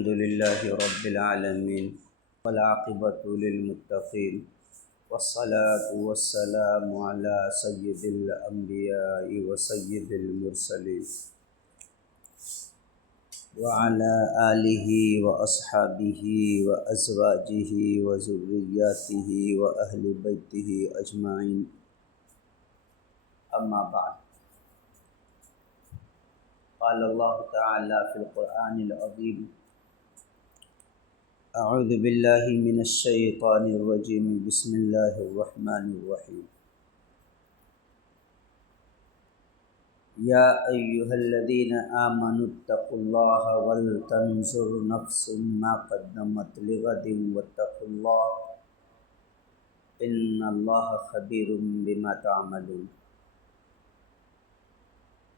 الحمد لله رب العالمين والعاقبة للمتقين والصلاة والسلام على سيد الأنبياء وسيد المرسلين وعلى آله وأصحابه وأزواجه وذرياته وأهل بيته أجمعين. أما بعد، قال الله تعالى في القرآن العظيم: أعوذ بالله من الشيطان الرجيم، بسم الله الرحمن الرحيم. يا أيها الذين آمنوا اتقوا الله ولتنظر نفس ما قدمت لغد واتقوا الله إن الله خبير بما تعملون.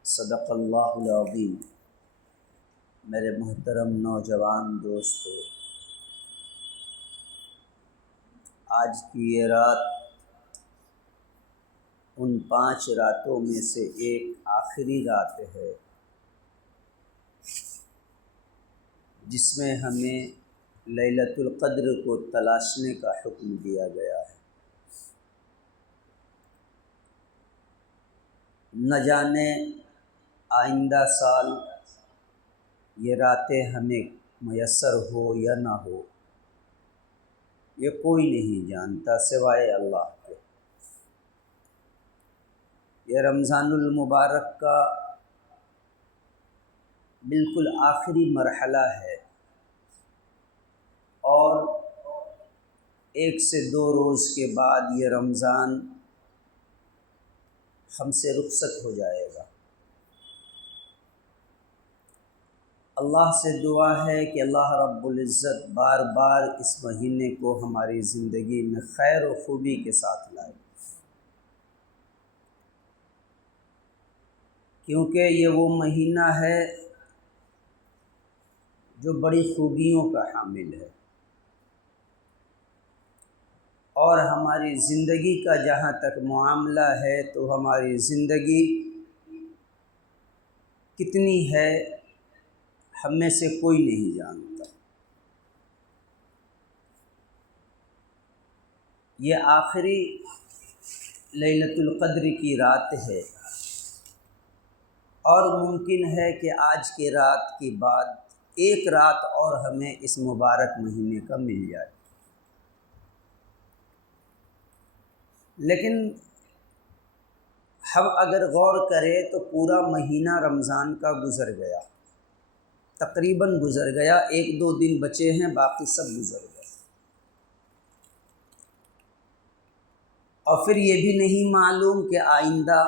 صدق اللہ العظیم. میرے محترم نوجوان دوستو، آج کی یہ رات ان 5 راتوں میں سے ایک آخری رات ہے جس میں ہمیں لیلۃ القدر کو تلاشنے کا حکم دیا گیا ہے. نہ جانے آئندہ سال یہ راتیں ہمیں میسر ہو یا نہ ہو، یہ کوئی نہیں جانتا سوائے اللہ کے. یہ رمضان المبارک کا بالکل آخری مرحلہ ہے اور 1 سے 2 روز کے بعد یہ رمضان ہم سے رخصت ہو جائے گا. اللہ سے دعا ہے کہ اللہ رب العزت بار بار اس مہینے کو ہماری زندگی میں خیر و خوبی کے ساتھ لائے، کیونکہ یہ وہ مہینہ ہے جو بڑی خوبیوں کا حامل ہے، اور ہماری زندگی کا جہاں تک معاملہ ہے تو ہماری زندگی کتنی ہے ہم میں سے کوئی نہیں جانتا. یہ آخری لیلۃ القدر کی رات ہے اور ممکن ہے کہ آج کے رات کے بعد ایک رات اور ہمیں اس مبارک مہینے کا مل جائے. لیکن ہم اگر غور کریں تو پورا مہینہ رمضان کا گزر گیا، تقریباً گزر گیا. 1-2 دن بچے ہیں، باقی سب گزر گئے. اور پھر یہ بھی نہیں معلوم کہ آئندہ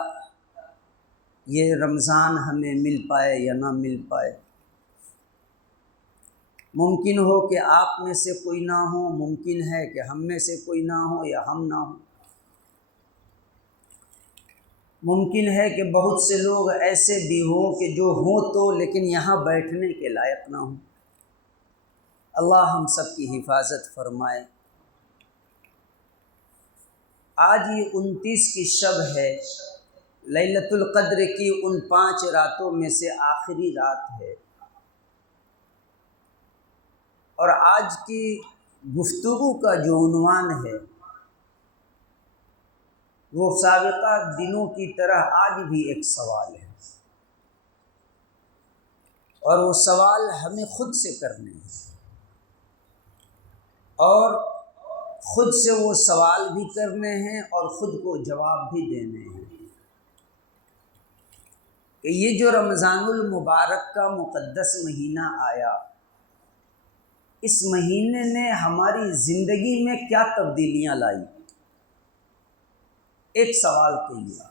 یہ رمضان ہمیں مل پائے یا نہ مل پائے. ممکن ہو کہ آپ میں سے کوئی نہ ہو، ممکن ہے کہ ہم میں سے کوئی نہ ہو یا ہم نہ ہوں. ممکن ہے کہ بہت سے لوگ ایسے بھی ہوں کہ جو ہوں تو لیکن یہاں بیٹھنے کے لائق نہ ہوں. اللہ ہم سب کی حفاظت فرمائے. آج یہ 29 کی شب ہے، لیلۃ القدر کی ان 5 راتوں میں سے آخری رات ہے، اور آج کی گفتگو کا جو عنوان ہے وہ سابقہ دنوں کی طرح آج بھی ایک سوال ہے، اور وہ سوال ہمیں خود سے کرنے ہیں اور خود سے وہ سوال بھی کرنے ہیں اور خود کو جواب بھی دینے ہیں کہ یہ جو رمضان المبارک کا مقدس مہینہ آیا، اس مہینے نے ہماری زندگی میں کیا تبدیلیاں لائی. ایک سوال کے لیے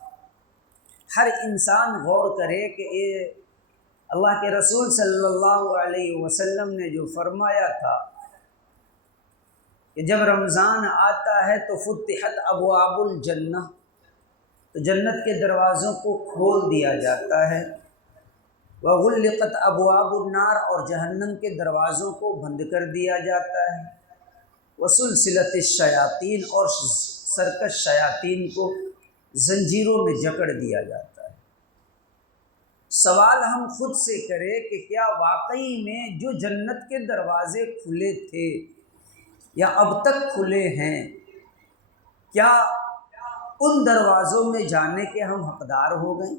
ہر انسان غور کرے کہ اللہ کے رسول صلی اللہ علیہ وسلم نے جو فرمایا تھا کہ جب رمضان آتا ہے تو فتحت ابواب الجنہ، تو جنت کے دروازوں کو کھول دیا جاتا ہے، وغلقت ابواب النار، اور جہنم کے دروازوں کو بند کر دیا جاتا ہے، وسلسلت الشیاطین، اور سرکش شیاطین کو زنجیروں میں جکڑ دیا جاتا ہے. سوال ہم خود سے کریں کہ کیا واقعی میں جو جنت کے دروازے کھلے تھے یا اب تک کھلے ہیں، کیا ان دروازوں میں جانے کے ہم حقدار ہو گئے؟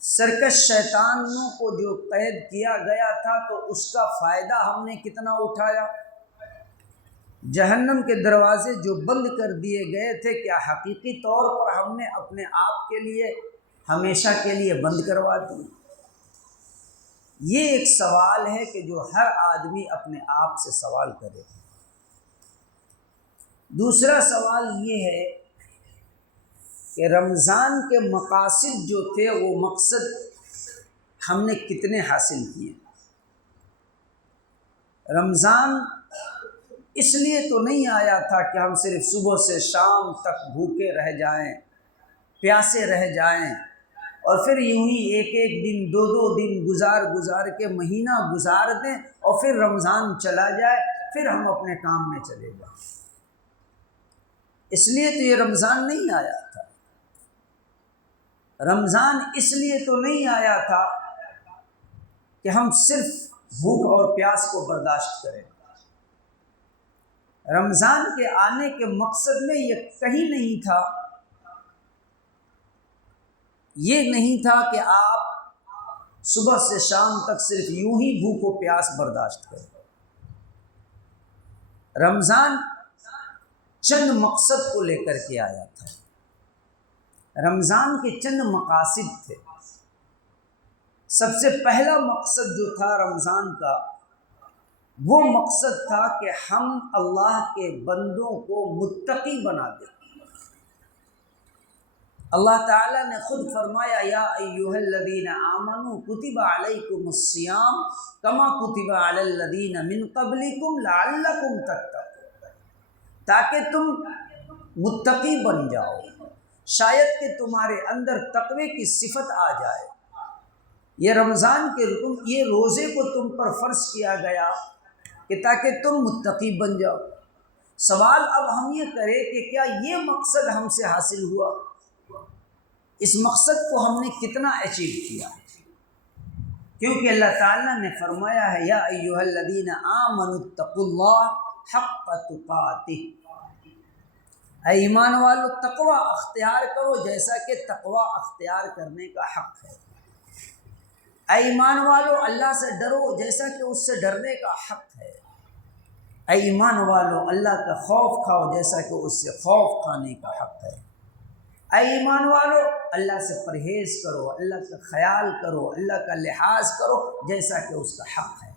سرکش شیطانوں کو جو قید کیا گیا تھا تو اس کا فائدہ ہم نے کتنا اٹھایا؟ جہنم کے دروازے جو بند کر دیے گئے تھے، کیا حقیقی طور پر ہم نے اپنے آپ کے لیے ہمیشہ کے لیے بند کروا دی؟ یہ ایک سوال ہے کہ جو ہر آدمی اپنے آپ سے سوال کرے۔ دوسرا سوال یہ ہے کہ رمضان کے مقاصد جو تھے وہ مقصد ہم نے کتنے حاصل کیے؟ رمضان اس لیے تو نہیں آیا تھا کہ ہم صرف صبح سے شام تک بھوکے رہ جائیں، پیاسے رہ جائیں، اور پھر یوں ہی ایک ایک دن دو دو دن گزار کے مہینہ گزار دیں اور پھر رمضان چلا جائے، پھر ہم اپنے کام میں چلے جائیں۔ اس لیے تو یہ رمضان نہیں آیا تھا۔ رمضان اس لیے تو نہیں آیا تھا کہ ہم صرف بھوک اور پیاس کو برداشت کریں۔ رمضان کے آنے کے مقصد میں یہ کہیں نہیں تھا، یہ نہیں تھا کہ آپ صبح سے شام تک صرف یوں ہی بھوک و پیاس برداشت کریں۔ رمضان چند مقصد کو لے کر کے آیا تھا۔ رمضان کے چند مقاصد تھے۔ سب سے پہلا مقصد جو تھا رمضان کا، وہ مقصد تھا کہ ہم اللہ کے بندوں کو متقی بنا دیں۔ اللہ تعالیٰ نے خود فرمایا، یا ایھا الذین آمنوا کتب علیکم الصیام کما کتب علی الذین من قبلکم لعلکم تتقون، تاکہ تم متقی بن جاؤ، شاید کہ تمہارے اندر تقوی کی صفت آ جائے۔ یہ رمضان کے یہ روزے کو تم پر فرض کیا گیا کہ تاکہ تم متقی بن جاؤ۔ سوال اب ہم یہ کریں کہ کیا یہ مقصد ہم سے حاصل ہوا؟ اس مقصد کو ہم نے کتنا اچیو کیا؟ کیونکہ اللہ تعالیٰ نے فرمایا ہے، یا ایھا الذین آمنوا اتقوا اللہ حق تقاتہ، اے ایمان والو تقوی اختیار کرو جیسا کہ تقوی اختیار کرنے کا حق ہے۔ اے ایمان والو اللہ سے ڈرو جیسا کہ اس سے ڈرنے کا حق ہے۔ اے ایمان والو اللہ کا خوف کھاؤ جیسا کہ اس سے خوف کھانے کا حق ہے۔ اے ایمان والو اللہ سے پرہیز کرو، اللہ کا خیال کرو، اللہ کا لحاظ کرو جیسا کہ اس کا حق ہے۔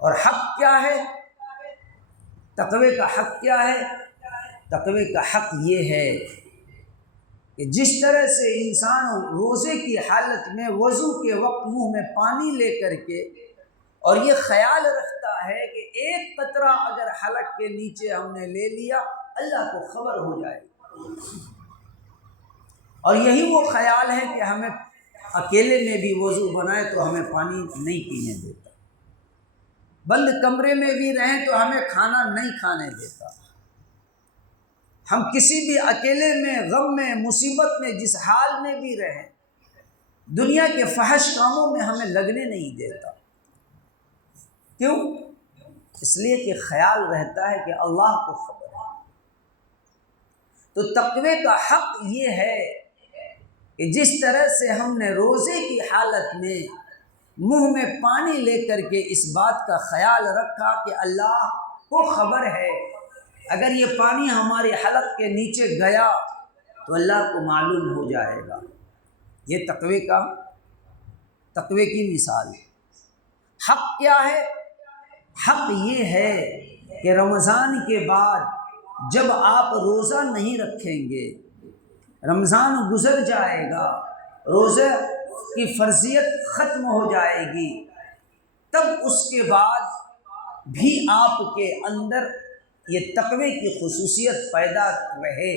اور حق کیا ہے؟ تقوی کا حق کیا ہے؟ تقوی کا حق یہ ہے کہ جس طرح سے انسان روزے کی حالت میں وضو کے وقت منہ میں پانی لے کر کے اور یہ خیال رکھتا ہے کہ ایک قطرہ اگر حلق کے نیچے ہم نے لے لیا اللہ کو خبر ہو جائے گی، اور یہی وہ خیال ہے کہ ہمیں اکیلے میں بھی وضو بنائے تو ہمیں پانی نہیں پینے دیتا، بند کمرے میں بھی رہیں تو ہمیں کھانا نہیں کھانے دیتا، ہم کسی بھی اکیلے میں غم میں مصیبت میں جس حال میں بھی رہیں دنیا کے فحش کاموں میں ہمیں لگنے نہیں دیتا۔ کیوں؟ اس لیے کہ خیال رہتا ہے کہ اللہ کو خبر ہے۔ تو تقوی کا حق یہ ہے کہ جس طرح سے ہم نے روزے کی حالت میں منہ میں پانی لے کر کے اس بات کا خیال رکھا کہ اللہ کو خبر ہے، اگر یہ پانی ہمارے حلق کے نیچے گیا تو اللہ کو معلوم ہو جائے گا۔ یہ تقوی کی مثال ہے۔ حق کیا ہے؟ حق یہ ہے کہ رمضان کے بعد جب آپ روزہ نہیں رکھیں گے، رمضان گزر جائے گا، روزے کی فرضیت ختم ہو جائے گی، تب اس کے بعد بھی آپ کے اندر یہ تقوی کی خصوصیت پیدا رہے،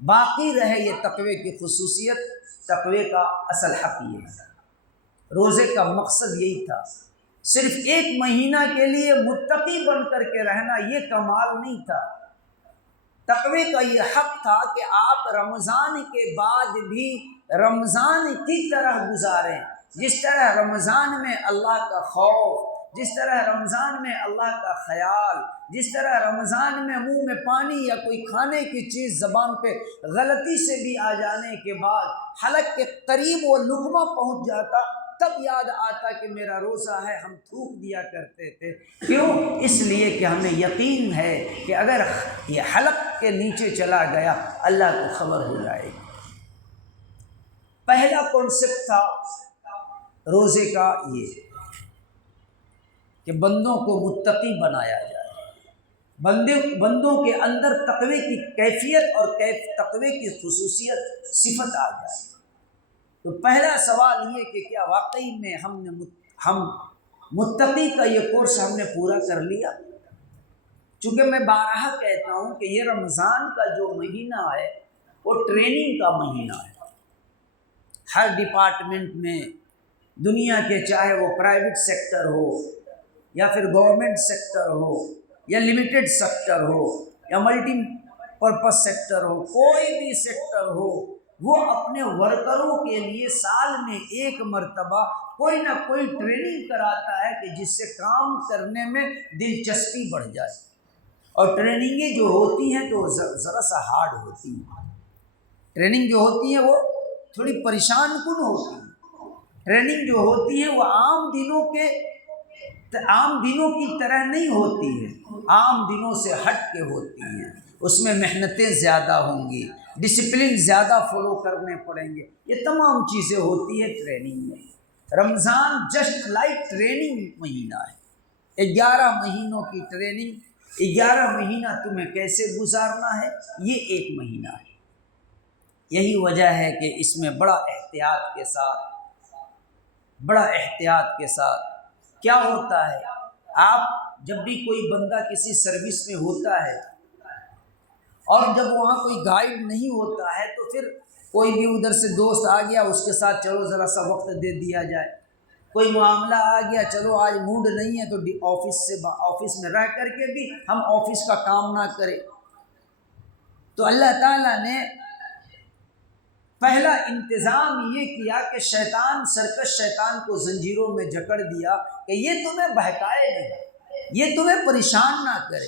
باقی رہے یہ تقوی کی خصوصیت۔ تقوی کا اصل حق یہ ہے، روزے کا مقصد یہی تھا۔ صرف ایک مہینہ کے لیے متقی بن کر کے رہنا یہ کمال نہیں تھا، تقوی کا یہ حق تھا کہ آپ رمضان کے بعد بھی رمضان کی طرح گزاریں، جس طرح رمضان میں اللہ کا خوف، جس طرح رمضان میں اللہ کا خیال، جس طرح رمضان میں منہ میں پانی یا کوئی کھانے کی چیز زبان پہ غلطی سے بھی آ جانے کے بعد حلق کے قریب وہ لقمہ پہنچ جاتا، تب یاد آتا کہ میرا روزہ ہے، ہم تھوک دیا کرتے تھے۔ کیوں؟ اس لیے کہ ہمیں یقین ہے کہ اگر یہ حلق کے نیچے چلا گیا اللہ کو خبر ہو جائے گی۔ پہلا کانسیپٹ تھا روزے کا یہ کہ بندوں کو متقی بنایا جائے، بندوں کے اندر تقوی کی کیفیت اور تقوی کی خصوصیت صفت آ جائے۔ تو پہلا سوال یہ کہ کیا واقعی میں ہم متقی کا یہ کورس ہم نے پورا کر لیا؟ چونکہ میں بارہا کہتا ہوں کہ یہ رمضان کا جو مہینہ ہے وہ ٹریننگ کا مہینہ ہے۔ ہر ڈپارٹمنٹ میں دنیا کے، چاہے وہ پرائیویٹ سیکٹر ہو یا پھر گورنمنٹ سیکٹر ہو یا لمیٹڈ سیکٹر ہو یا ملٹی پرپس سیکٹر ہو، کوئی بھی سیکٹر ہو، وہ اپنے ورکروں کے لیے سال میں ایک مرتبہ کوئی نہ کوئی ٹریننگ کراتا ہے کہ جس سے کام کرنے میں دلچسپی بڑھ جائے۔ اور ٹریننگیں جو ہوتی ہیں تو ذرا سا ہارڈ ہوتی ہیں، ٹریننگ جو ہوتی ہے وہ تھوڑی پریشان کن ہوتی ہے، ٹریننگ جو ہوتی ہے وہ عام دنوں کی طرح نہیں ہوتی ہے، عام دنوں سے ہٹ کے ہوتی ہیں، اس میں محنتیں زیادہ ہوں گی، ڈسپلن زیادہ فالو کرنے پڑیں گے، یہ تمام چیزیں ہوتی ہے ٹریننگ میں۔ رمضان جسٹ لائک ٹریننگ مہینہ ہے، 11 مہینوں کی ٹریننگ، 11 مہینہ تمہیں کیسے گزارنا ہے یہ ایک مہینہ ہے۔ یہی وجہ ہے کہ اس میں بڑا احتیاط کے ساتھ کیا ہوتا ہے، آپ جب بھی کوئی بندہ کسی سروس میں ہوتا ہے اور جب وہاں کوئی گائیڈ نہیں ہوتا ہے تو پھر کوئی بھی ادھر سے دوست آ گیا، اس کے ساتھ چلو ذرا سا وقت دے دیا جائے، کوئی معاملہ آ گیا، چلو آج موڈ نہیں ہے تو آفس میں رہ کر کے بھی ہم آفس کا کام نہ کریں۔ تو اللہ تعالیٰ نے پہلا انتظام یہ کیا کہ سرکش شیطان کو زنجیروں میں جکڑ دیا کہ یہ تمہیں بہکائے نہیں، یہ تمہیں پریشان نہ کرے،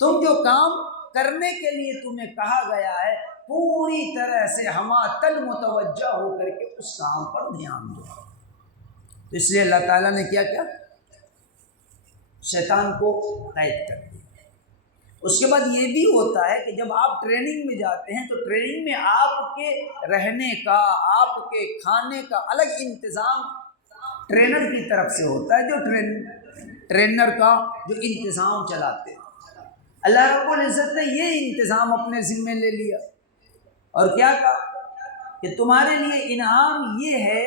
تم جو کام کرنے کے لیے تمہیں کہا گیا ہے پوری طرح سے ہماتن متوجہ ہو کر کے اس کام پر دھیان دو۔ تو اس لیے اللہ تعالیٰ نے کیا شیطان کو قید کر دیا۔ اس کے بعد یہ بھی ہوتا ہے کہ جب آپ ٹریننگ میں جاتے ہیں تو ٹریننگ میں آپ کے رہنے کا، آپ کے کھانے کا الگ انتظام ٹرینر کی طرف سے ہوتا ہے، جو ٹرینر کا جو انتظام چلاتے ہیں۔ اللہ رب العزت نے یہ انتظام اپنے ذمے لے لیا اور کیا کہا کہ تمہارے لیے انعام یہ ہے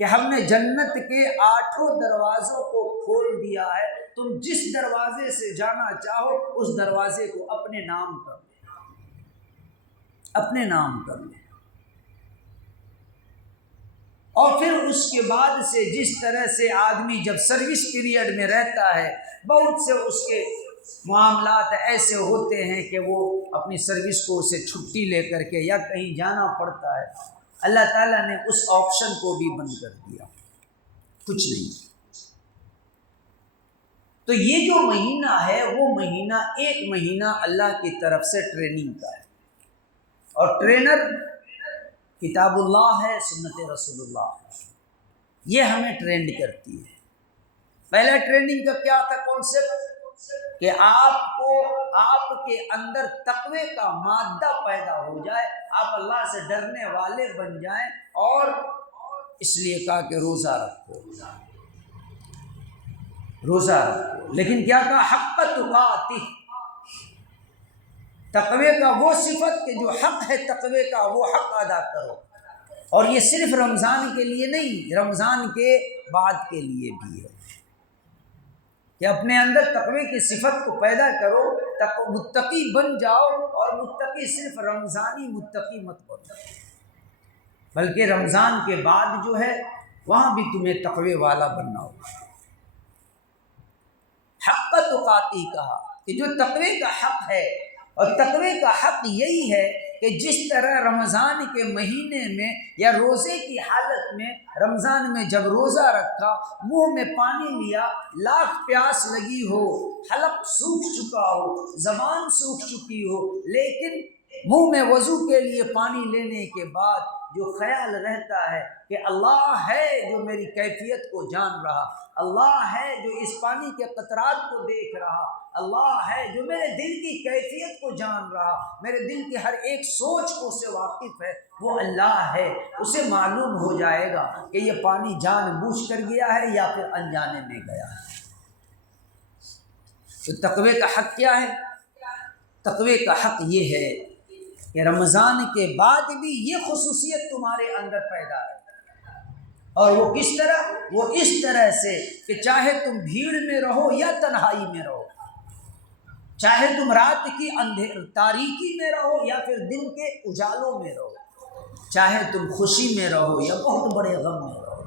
کہ ہم نے جنت کے 8 دروازوں کو کھول دیا ہے، تم جس دروازے سے جانا چاہو اس دروازے کو اپنے نام کر لیں، اور پھر اس کے بعد سے جس طرح سے آدمی جب سروس پیریڈ میں رہتا ہے، بہت سے اس کے معاملات ایسے ہوتے ہیں کہ وہ اپنی سروس کو اسے چھٹی لے کر کے یا کہیں جانا پڑتا ہے، اللہ تعالیٰ نے اس آپشن کو بھی بند کر دیا، کچھ نہیں۔ تو یہ جو مہینہ ہے وہ مہینہ ایک مہینہ اللہ کی طرف سے ٹریننگ کا ہے، اور ٹرینر کتاب اللہ ہے، سنت رسول اللہ ہے، یہ ہمیں ٹرینڈ کرتی ہے۔ پہلا ٹریننگ کا کیا تھا کانسیپٹ کہ آپ کے اندر تقوی کا مادہ پیدا ہو جائے، آپ اللہ سے ڈرنے والے بن جائیں، اور اس لیے کہا کہ روزہ رکھو، لیکن کیا کہا حق تقاتہ، تقوی کا وہ صفت کہ جو حق ہے تقوی کا وہ حق ادا کرو، اور یہ صرف رمضان کے لیے نہیں، رمضان کے بعد کے لیے بھی ہے کہ اپنے اندر تقوی کی صفت کو پیدا کرو، متقی بن جاؤ، اور متقی صرف رمضانی متقی مت بنو، بلکہ رمضان کے بعد جو ہے وہاں بھی تمہیں تقوی والا بننا ہوگا۔ حق تقاتی کہا کہ جو تقوی کا حق ہے اور تقوی کا حق یہی ہے کہ جس طرح رمضان کے مہینے میں یا روزے کی حالت میں رمضان میں جب روزہ رکھا، منہ میں پانی لیا، لاکھ پیاس لگی ہو، حلق سوکھ چکا ہو، زبان سوکھ چکی ہو، لیکن منہ میں وضو کے لیے پانی لینے کے بعد جو خیال رہتا ہے کہ اللہ ہے جو میری کیفیت کو جان رہا، اللہ ہے جو اس پانی کے قطرات کو دیکھ رہا، اللہ ہے جو میرے دل کی کیفیت کو جان رہا، میرے دل کی ہر ایک سوچ کو سے واقف ہے، وہ اللہ ہے، اسے معلوم ہو جائے گا کہ یہ پانی جان بوجھ کر گیا ہے یا پھر انجانے میں گیا ہے۔ تو تقوی کا حق کیا ہے؟ تقوی کا حق یہ ہے کہ رمضان کے بعد بھی یہ خصوصیت تمہارے اندر پیدا ہے، اور وہ کس طرح؟ وہ اس طرح سے کہ چاہے تم بھیڑ میں رہو یا تنہائی میں رہو، چاہے تم رات کی تاریکی میں رہو یا پھر دن کے اجالوں میں رہو، چاہے تم خوشی میں رہو یا بہت بڑے غم میں رہو،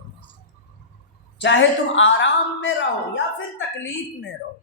چاہے تم آرام میں رہو یا پھر تکلیف میں رہو،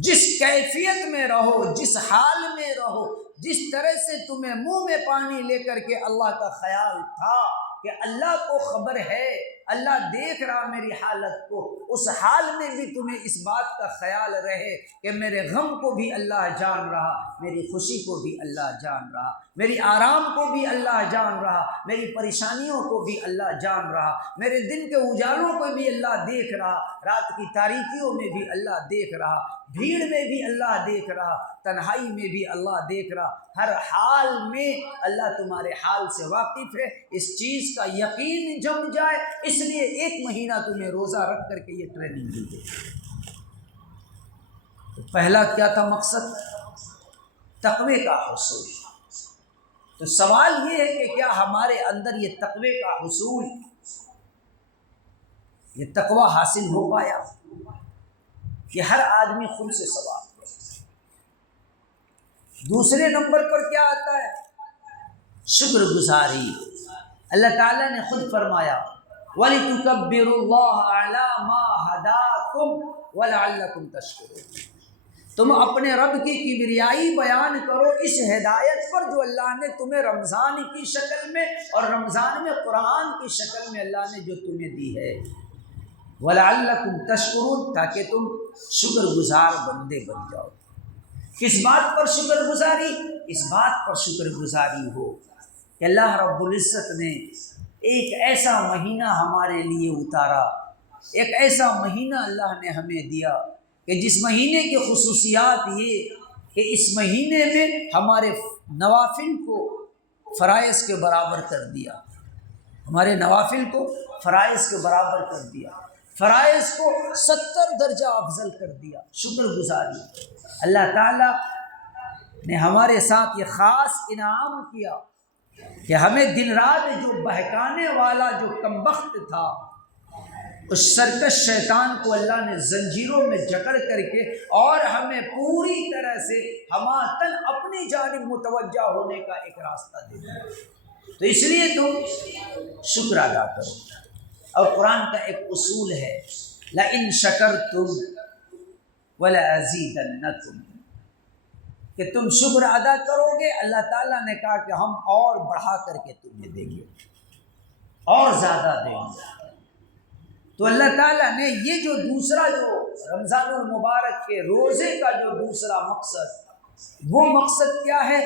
جس کیفیت میں رہو، جس حال میں رہو، جس طرح سے تمہیں منہ میں پانی لے کر کے اللہ کا خیال تھا کہ اللہ کو خبر ہے، اللہ دیکھ رہا میری حالت کو، اس حال میں بھی تمہیں اس بات کا خیال رہے کہ میرے غم کو بھی اللہ جان رہا، میری خوشی کو بھی اللہ جان رہا، میری آرام کو بھی اللہ جان رہا، میری پریشانیوں کو بھی اللہ جان رہا، میرے دن کے اجالوں کو بھی اللہ دیکھ رہا، رات کی تاریکیوں میں بھی اللہ دیکھ رہا، بھیڑ میں بھی اللہ دیکھ رہا، تنہائی میں بھی اللہ دیکھ رہا، ہر حال میں اللہ تمہارے حال سے واقف ہے۔ اس چیز کا یقین جم جائے، اس لیے 1 مہینہ تمہیں روزہ رکھ کر کے یہ ٹریننگ دی گئی۔ تو پہلا کیا تھا مقصد؟ تقوی کا حصول۔ تو سوال یہ ہے کہ کیا ہمارے اندر یہ تقوی کا حصول، یہ تقوی حاصل ہو پایا؟ یہ ہر آدمی خود سے سوال کرے۔ دوسرے نمبر پر کیا آتا ہے؟ شکر گزاری۔ اللہ تعالیٰ نے خود فرمایا وَلِتُكَبِّرُوا اللَّهَ عَلَى مَا هَدَاكُمْ وَلَعَلَّكُمْ تَشْكُرُونَ۔ تم اپنے رب کی کبریائی بیان کرو اس ہدایت پر جو اللہ نے تمہیں رمضان کی شکل میں اور رمضان میں قرآن کی شکل میں اللہ نے جو تمہیں دی ہے، وَلَعَلَّكُمْ تَشْكُرُونَ، تاکہ تم شکر گزار بندے بن جاؤ۔ کس بات پر شکر گزاری؟ اس بات پر شکر گزاری ہو کہ اللہ رب العزت نے ایک ایسا مہینہ ہمارے لیے اتارا، ایک ایسا مہینہ اللہ نے ہمیں دیا کہ جس مہینے کی خصوصیات یہ کہ اس مہینے میں ہمارے نوافل کو فرائض کے برابر کر دیا، ہمارے نوافل کو فرائض کے برابر کر دیا، فرائض کو 70 درجہ افضل کر دیا۔ شکر گزاری۔ اللہ تعالیٰ نے ہمارے ساتھ یہ خاص انعام کیا کہ ہمیں دن رات جو بہکانے والا جو کمبخت تھا، اس سرکش شیطان کو اللہ نے زنجیروں میں جکڑ کر کے اور ہمیں پوری طرح سے ہماتن اپنی جانب متوجہ ہونے کا ایک راستہ دے دیا۔ تو اس لیے تم شکر ادا کرو۔ اور قرآن کا ایک اصول ہے لَإِن شَكَرْتُمْ وَلَأَزِيدَنَّكُمْ، کہ تم شکر ادا کرو گے، اللہ تعالیٰ نے کہا کہ ہم اور بڑھا کر کے تمہیں دیں گے، اور زیادہ دیں گے۔ تو اللہ تعالیٰ نے یہ جو دوسرا جو رمضان المبارک کے روزے کا جو دوسرا مقصد، وہ مقصد کیا ہے؟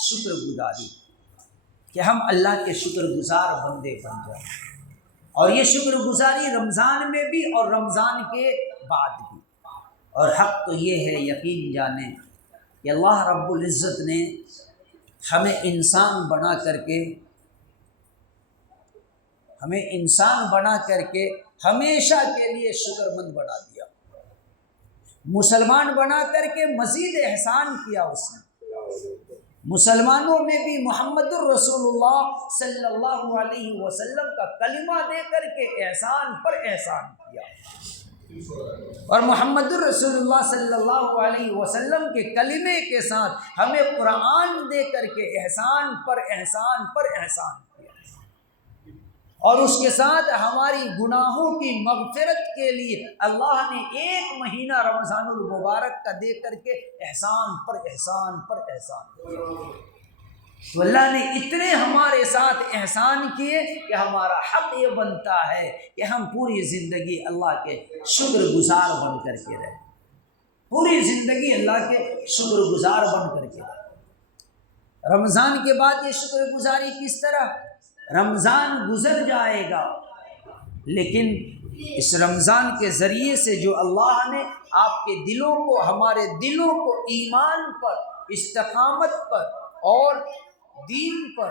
شکر گزاری، کہ ہم اللہ کے شکر گزار بندے بن جائیں۔ اور یہ شکر گزاری رمضان میں بھی اور رمضان کے بعد بھی۔ اور حق تو یہ ہے، یقین جانیں کہ اللہ رب العزت نے ہمیں انسان بنا کر کے ہمیشہ کے لیے شکر مند بنا دیا، مسلمان بنا کر کے مزید احسان کیا اس نے۔ مسلمانوں میں بھی محمد الرسول اللہ صلی اللہ علیہ وسلم کا کلمہ دے کر کے احسان پر احسان کیا، اور محمد الرسول اللہ صلی اللہ علیہ وسلم کے کلمے کے ساتھ ہمیں قرآن دے کر کے احسان پر احسان پر احسان کیا۔ اور اس کے ساتھ ہماری گناہوں کی مغفرت کے لیے اللہ نے 1 مہینہ رمضان المبارک کا دے کر کے احسان پر احسان پر احسان کیا۔ تو اللہ نے اتنے ہمارے ساتھ احسان کیے کہ ہمارا حق یہ بنتا ہے کہ ہم پوری زندگی اللہ کے شکر گزار بن کر کے رہیں، پوری زندگی اللہ کے شکر گزار بن کر کے رہیں۔ رمضان کے بعد یہ شکر گزاری کس طرح؟ رمضان گزر جائے گا، لیکن اس رمضان کے ذریعے سے جو اللہ نے آپ کے دلوں کو، ہمارے دلوں کو ایمان پر، استقامت پر اور دین پر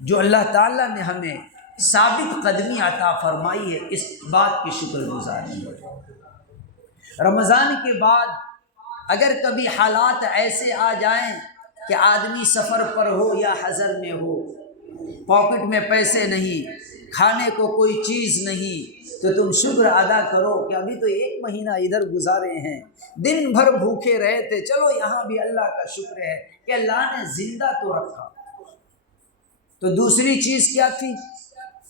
جو اللہ تعالیٰ نے ہمیں ثابت قدمی عطا فرمائی ہے، اس بات کی شکر گزاری ہے۔ رمضان کے بعد اگر کبھی حالات ایسے آ جائیں کہ آدمی سفر پر ہو یا حضر میں ہو، پاکٹ میں پیسے نہیں، کھانے کو کوئی چیز نہیں، تو تم شکر ادا کرو کہ ابھی تو 1 مہینہ ادھر گزارے ہیں، دن بھر بھوکے رہے تھے، چلو یہاں بھی اللہ کا شکر ہے کہ اللہ نے زندہ تو رکھا۔ تو دوسری چیز کیا تھی؟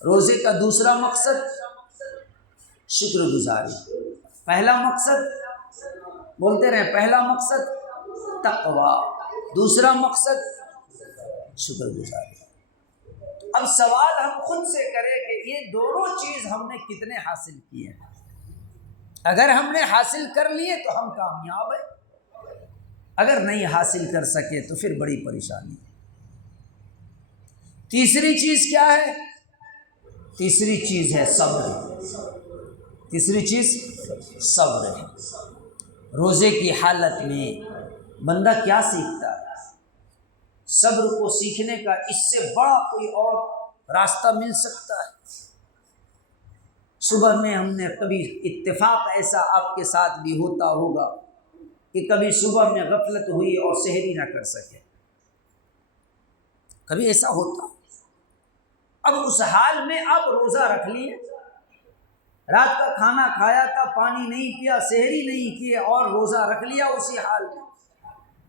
روزے کا دوسرا مقصد شکر گزاری۔ پہلا مقصد بولتے رہے، پہلا مقصد تقوی، دوسرا مقصد شکر گزاری۔ اب سوال ہم خود سے کریں کہ یہ دونوں چیز ہم نے کتنے حاصل کیے ہیں؟ اگر ہم نے حاصل کر لیے تو ہم کامیاب ہیں، اگر نہیں حاصل کر سکے تو پھر بڑی پریشانی ہے۔ تیسری چیز کیا ہے؟ تیسری چیز ہے صبر۔ تیسری چیز صبر ہے۔ روزے کی حالت میں بندہ کیا سیکھتا ہے؟ صبر کو سیکھنے کا اس سے بڑا کوئی اور راستہ مل سکتا ہے؟ صبح میں ہم نے کبھی اتفاق ایسا آپ کے ساتھ بھی ہوتا ہوگا کہ کبھی صبح میں غفلت ہوئی اور سحری نہ کر سکے، کبھی ایسا ہوتا۔ اب اس حال میں آپ روزہ رکھ لیے، رات کا کھانا کھایا تھا، پانی نہیں پیا، سحری نہیں کیے اور روزہ رکھ لیا اسی حال میں،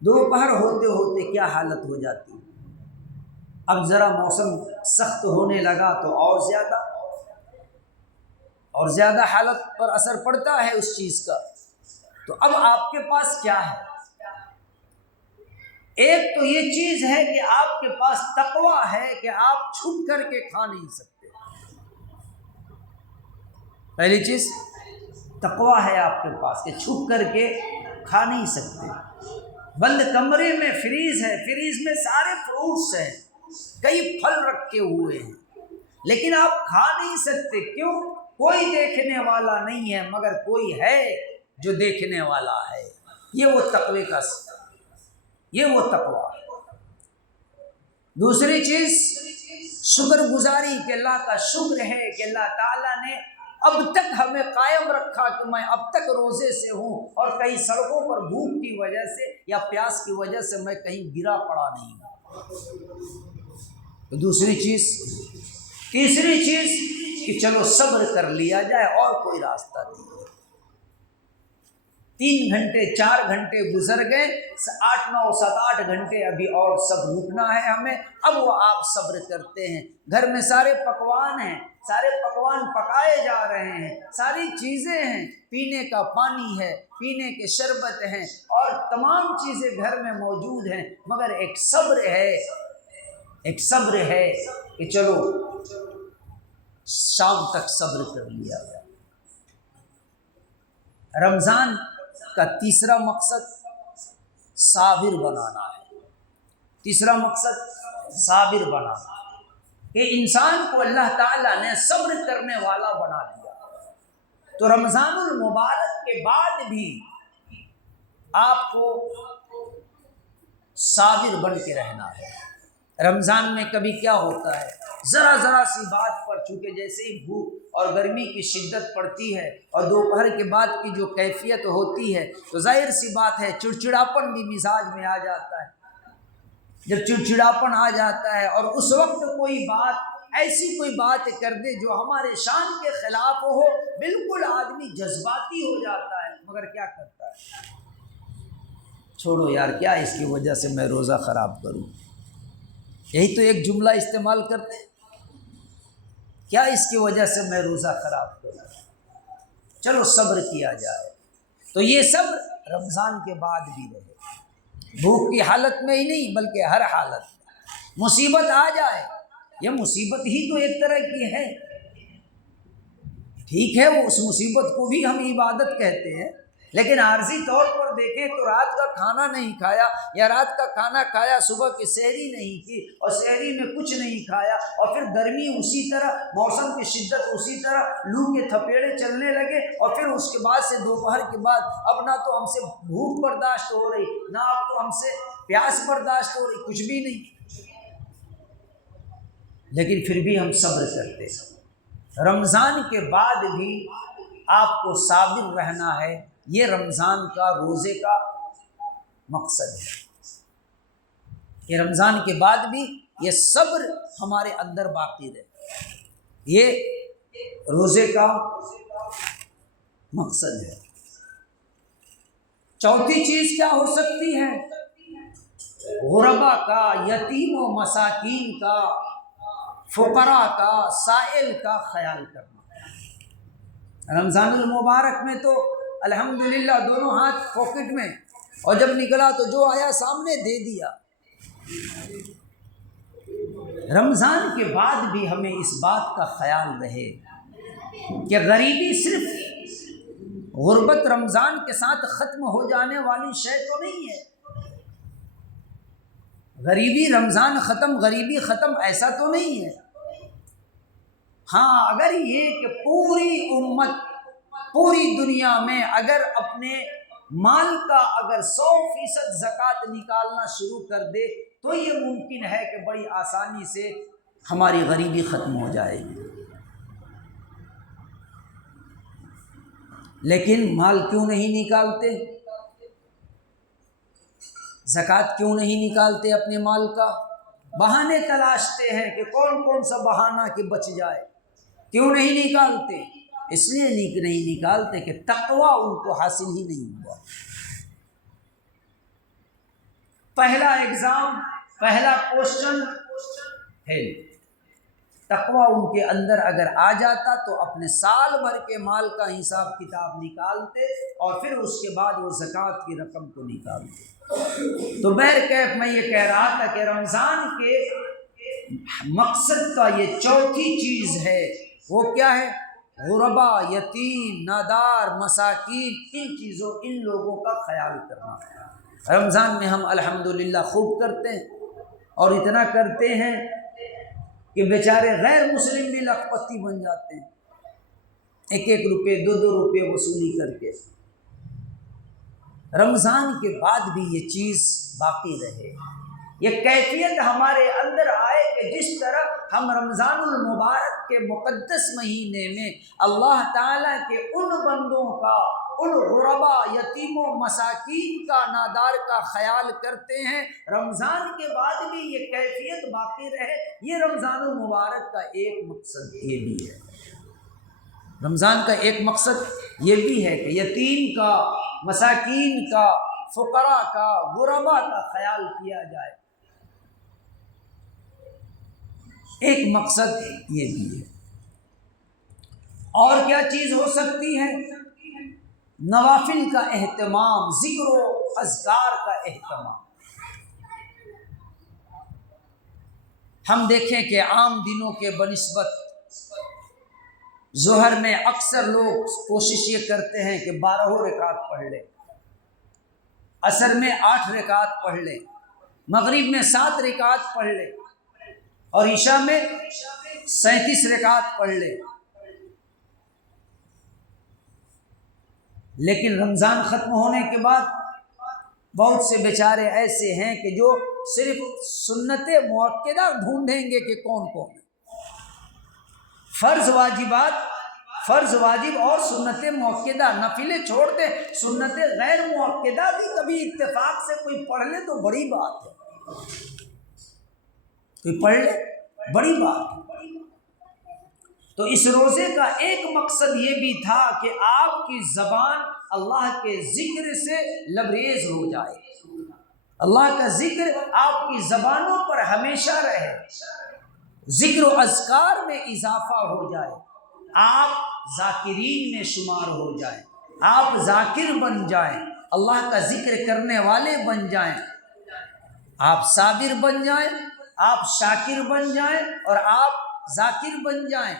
دوپہر ہوتے ہوتے کیا حالت ہو جاتی۔ اب ذرا موسم سخت ہونے لگا تو اور زیادہ حالت پر اثر پڑتا ہے اس چیز کا۔ تو اب آپ کے پاس کیا ہے؟ ایک تو یہ چیز ہے کہ آپ کے پاس تقوی ہے کہ آپ چھپ کر کے کھا نہیں سکتے۔ پہلی چیز تقوی ہے آپ کے پاس کہ چھپ کر کے کھا نہیں سکتے۔ بند کمرے میں فریز ہے، فریز میں سارے فروٹس ہیں، کئی پھل رکھے ہوئے ہیں، لیکن آپ کھا نہیں سکتے۔ کیوں؟ کوئی دیکھنے والا نہیں ہے، مگر کوئی ہے جو دیکھنے والا ہے۔ یہ وہ تقوی کا، یہ وہ تقوی ہے۔ دوسری چیز شکر گزاری کہ اللہ کا شکر ہے کہ اللہ تعالیٰ نے اب تک ہمیں قائم رکھا کہ میں اب تک روزے سے ہوں اور کئی سڑکوں پر بھوک کی وجہ سے یا پیاس کی وجہ سے میں کہیں گرا پڑا نہیں ہوں۔ تو دوسری چیز۔ تیسری چیز کہ چلو صبر کر لیا جائے اور کوئی راستہ نہیں۔ 3 گھنٹے 4 گھنٹے گزر گئے، 8 9 7 8 گھنٹے ابھی اور سب رکنا ہے ہمیں۔ اب وہ آپ صبر کرتے ہیں، گھر میں سارے پکوان ہیں، سارے پکوان پکائے جا رہے ہیں، ساری چیزیں ہیں، پینے کا پانی ہے، پینے کے شربت ہیں اور تمام چیزیں گھر میں موجود ہیں، مگر ایک صبر ہے، ایک صبر ہے کہ چلو شام تک صبر کر لیا گیا۔ رمضان کا تیسرا مقصد صابر بنانا ہے۔ تیسرا مقصد صابر بنانا ہے کہ انسان کو اللہ تعالیٰ نے صبر کرنے والا بنا دیا۔ تو رمضان المبارک کے بعد بھی آپ کو صابر بن کے رہنا ہے۔ رمضان میں کبھی کیا ہوتا ہے، ذرا سی بات پر چونکہ جیسے ہی بھوک اور گرمی کی شدت پڑتی ہے اور دوپہر کے بعد کی جو کیفیت ہوتی ہے تو ظاہر سی بات ہے چڑچڑاپن بھی مزاج میں آ جاتا ہے۔ جب چڑچڑاپن آ جاتا ہے اور اس وقت کوئی بات ایسی کوئی بات کر دے جو ہمارے شان کے خلاف ہو، بالکل آدمی جذباتی ہو جاتا ہے، مگر کیا کرتا ہے، چھوڑو یار کیا اس کی وجہ سے میں روزہ خراب کروں، یہی تو ایک جملہ استعمال کرتے ہیں۔ کیا اس کی وجہ سے میں روزہ خراب کروں؟ چلو صبر کیا جائے۔ تو یہ صبر رمضان کے بعد بھی رہے، بھوک کی حالت میں ہی نہیں بلکہ ہر حالت میں۔ مصیبت آ جائے، یہ مصیبت ہی تو ایک طرح کی ہے، ٹھیک ہے، وہ اس مصیبت کو بھی ہم عبادت کہتے ہیں، لیکن عارضی طور پر دیکھیں تو رات کا کھانا نہیں کھایا یا رات کا کھانا کھایا، صبح کی سحری نہیں کی اور سحری میں کچھ نہیں کھایا، اور پھر گرمی اسی طرح، موسم کی شدت اسی طرح، لو کے تھپیڑے چلنے لگے، اور پھر اس کے بعد سے دوپہر کے بعد اب نہ تو ہم سے بھوک برداشت ہو رہی، نہ اب تو ہم سے پیاس برداشت ہو رہی، کچھ بھی نہیں، لیکن پھر بھی ہم صبر کرتے ہیں۔ رمضان کے بعد بھی آپ کو صابر رہنا ہے، یہ رمضان کا روزے کا مقصد ہے کہ رمضان کے بعد بھی یہ صبر ہمارے اندر باقی رہے، یہ روزے کا مقصد ہے۔ چوتھی چیز کیا ہو سکتی ہے؟ غربا کا، یتیم و مساکین کا، فقراء کا، سائل کا خیال کرنا۔ رمضان المبارک میں تو الحمدللہ دونوں ہاتھ پاکٹ میں، اور جب نکلا تو جو آیا سامنے دے دیا۔ رمضان کے بعد بھی ہمیں اس بات کا خیال رہے کہ غریبی صرف غربت رمضان کے ساتھ ختم ہو جانے والی شے تو نہیں ہے، غریبی رمضان ختم، غریبی ختم ایسا تو نہیں ہے۔ ہاں، اگر یہ کہ پوری امت، پوری دنیا میں اگر اپنے مال کا اگر 100% زکوٰۃ نکالنا شروع کر دے تو یہ ممکن ہے کہ بڑی آسانی سے ہماری غریبی ختم ہو جائے گی، لیکن مال کیوں نہیں نکالتے؟ زکوٰۃ کیوں نہیں نکالتے اپنے مال کا؟ بہانے تلاشتے ہیں کہ کون کون سا بہانہ کہ بچ جائے، کیوں نہیں نکالتے؟ اس لیے نہیں نکالتے کہ تقوی ان کو حاصل ہی نہیں ہوا۔ پہلا ایگزام، پہلا کوشچن فیل۔ تقوی ان کے اندر اگر آ جاتا تو اپنے سال بھر کے مال کا حساب کتاب نکالتے اور پھر اس کے بعد وہ زکوٰۃ کی رقم کو نکالتے۔ تو بہرکیف میں یہ کہہ رہا تھا کہ رمضان کے مقصد کا یہ چوتھی چیز ہے، وہ کیا ہے؟ غربا، یتیم، نادار، مساکین، ان چیزوں، ان لوگوں کا خیال کرنا۔ رمضان میں ہم الحمدللہ خوب کرتے ہیں، اور اتنا کرتے ہیں کہ بیچارے غیر مسلم بھی لکھپتی بن جاتے ہیں، 1-1 روپے 2-2 روپے وصولی کر کے۔ رمضان کے بعد بھی یہ چیز باقی رہے، یہ کیفیت ہمارے اندر آئے کہ جس طرح ہم رمضان المبارک کے مقدس مہینے میں اللہ تعالیٰ کے ان بندوں کا، ان غربا، یتیموں، مساکین کا، نادار کا خیال کرتے ہیں، رمضان کے بعد بھی یہ کیفیت باقی رہے۔ یہ رمضان المبارک کا ایک مقصد یہ بھی ہے، رمضان کا ایک مقصد یہ بھی ہے کہ یتیم کا، مساکین کا، فقراء کا، غربا کا خیال کیا جائے۔ ایک مقصد یہ بھی ہے۔ اور کیا چیز ہو سکتی ہے؟ نوافل کا اہتمام، ذکر و اذکار کا اہتمام۔ ہم دیکھیں کہ عام دنوں کے بنسبت ظہر میں اکثر لوگ کوشش یہ کرتے ہیں کہ 12 رکعت پڑھ لیں، عصر میں 8 رکعت پڑھ لیں، مغرب میں 7 رکعت پڑھ لیں، اور عشاء میں 37 رکعت پڑھ لیں۔ لیکن رمضان ختم ہونے کے بعد بہت سے بیچارے ایسے ہیں کہ جو صرف سنت مؤکدہ ڈھونڈیں گے کہ کون کون ہے۔ فرض واجبات، فرض واجب اور سنت مؤکدہ، نفلیں چھوڑ دیں، سنت غیر مؤکدہ بھی کبھی اتفاق سے کوئی پڑھ لے تو بڑی بات ہے، کوئی پڑھ لے بڑی بات ہے۔ تو اس روزے کا ایک مقصد یہ بھی تھا کہ آپ کی زبان اللہ کے ذکر سے لبریز ہو جائے، اللہ کا ذکر آپ کی زبانوں پر ہمیشہ رہے۔ ذکر و اذکار میں اضافہ ہو جائے، آپ ذاکرین میں شمار ہو جائیں، آپ ذاکر بن جائیں، اللہ کا ذکر کرنے والے بن جائیں، آپ صابر بن جائیں، آپ شاکر بن جائیں اور آپ ذاکر بن جائیں،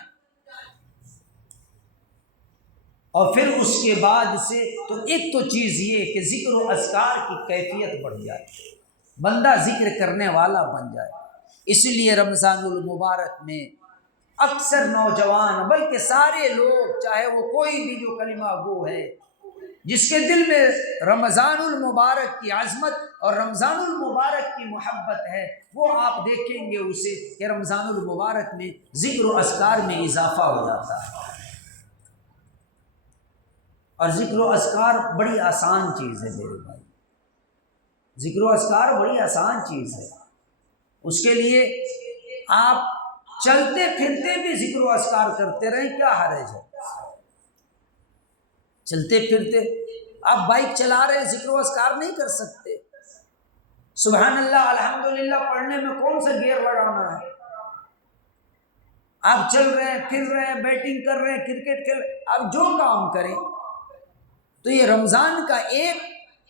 اور پھر اس کے بعد سے تو ایک تو چیز یہ کہ ذکر و اذکار کی کیفیت بڑھ جائے، بندہ ذکر کرنے والا بن جائے۔ اس لیے رمضان المبارک میں اکثر نوجوان بلکہ سارے لوگ، چاہے وہ کوئی بھی جو کلمہ گو ہے، جس کے دل میں رمضان المبارک کی عظمت اور رمضان المبارک کی محبت ہے، وہ آپ دیکھیں گے اسے کہ رمضان المبارک میں ذکر و اذکار میں اضافہ ہو جاتا ہے۔ اور ذکر و اذکار بڑی آسان چیز ہے میرے بھائی، ذکر و اذکار بڑی آسان چیز ہے۔ اس کے لیے آپ چلتے پھرتے بھی ذکر و اذکار کرتے رہیں، کیا حرج ہے؟ چلتے پھرتے آپ بائک چلا رہے ہیں، ذکر و اذکار نہیں کر سکتے؟ سبحان اللہ الحمدللہ پڑھنے میں کون سا گیئر لگانا ہے؟ آپ چل رہے ہیں، پھر رہے ہیں، بیٹنگ کر رہے ہیں، کرکٹ کھیل رہے ہیں، آپ جو کام کریں۔ تو یہ رمضان کا ایک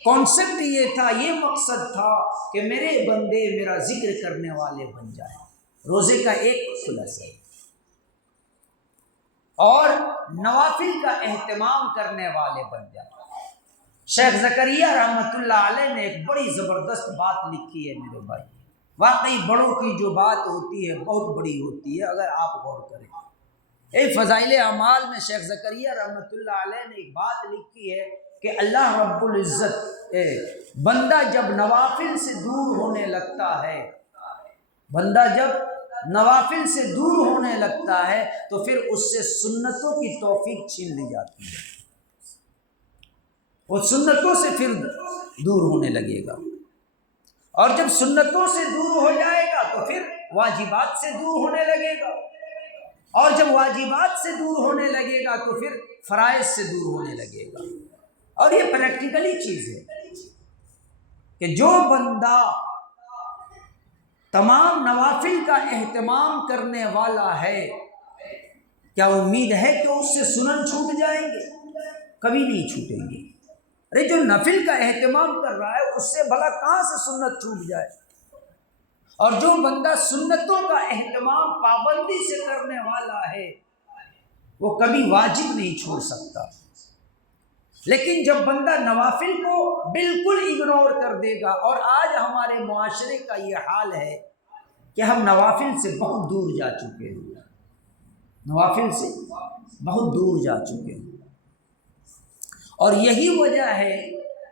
کانسیپٹ یہ تھا، یہ مقصد تھا کہ میرے بندے میرا ذکر کرنے والے بن جائیں، روزے کا ایک خلاصہ ہے۔ اور نوافل کا اہتمام کرنے والے بن جائیں۔ شیخ زکریا رحمۃ اللہ علیہ نے ایک بڑی زبردست بات لکھی ہے میرے بھائی، واقعی بڑوں کی جو بات ہوتی ہے بہت بڑی ہوتی ہے اگر آپ غور کریں۔ فضائل اعمال میں شیخ زکریا رحمۃ اللہ علیہ نے ایک بات لکھی ہے کہ اللہ رب العزت بندہ جب نوافل سے دور ہونے لگتا ہے، بندہ جب نوافل سے دور ہونے لگتا ہے تو پھر اس سے سنتوں کی توفیق چھین لی جاتی ہے، وہ سنتوں سے پھر دور ہونے لگے گا، اور جب سنتوں سے دور ہو جائے گا تو پھر واجبات سے دور ہونے لگے گا، اور جب واجبات سے دور ہونے لگے گا تو پھر فرائض سے دور ہونے لگے گا۔ اور یہ پریکٹیکلی چیز ہے کہ جو بندہ تمام نوافل کا اہتمام کرنے والا ہے، کیا امید ہے کہ اس سے سنن چھوٹ جائیں گے؟ کبھی نہیں چھوٹیں گے۔ ارے جو نفل کا اہتمام کر رہا ہے اس سے بھلا کہاں سے سنت چھوٹ جائے؟ اور جو بندہ سنتوں کا اہتمام پابندی سے کرنے والا ہے وہ کبھی واجب نہیں چھوڑ سکتا۔ لیکن جب بندہ نوافل کو بالکل اگنور کر دے گا، اور آج ہمارے معاشرے کا یہ حال ہے کہ ہم نوافل سے بہت دور جا چکے ہیں، نوافل سے بہت دور جا چکے ہیں، اور یہی وجہ ہے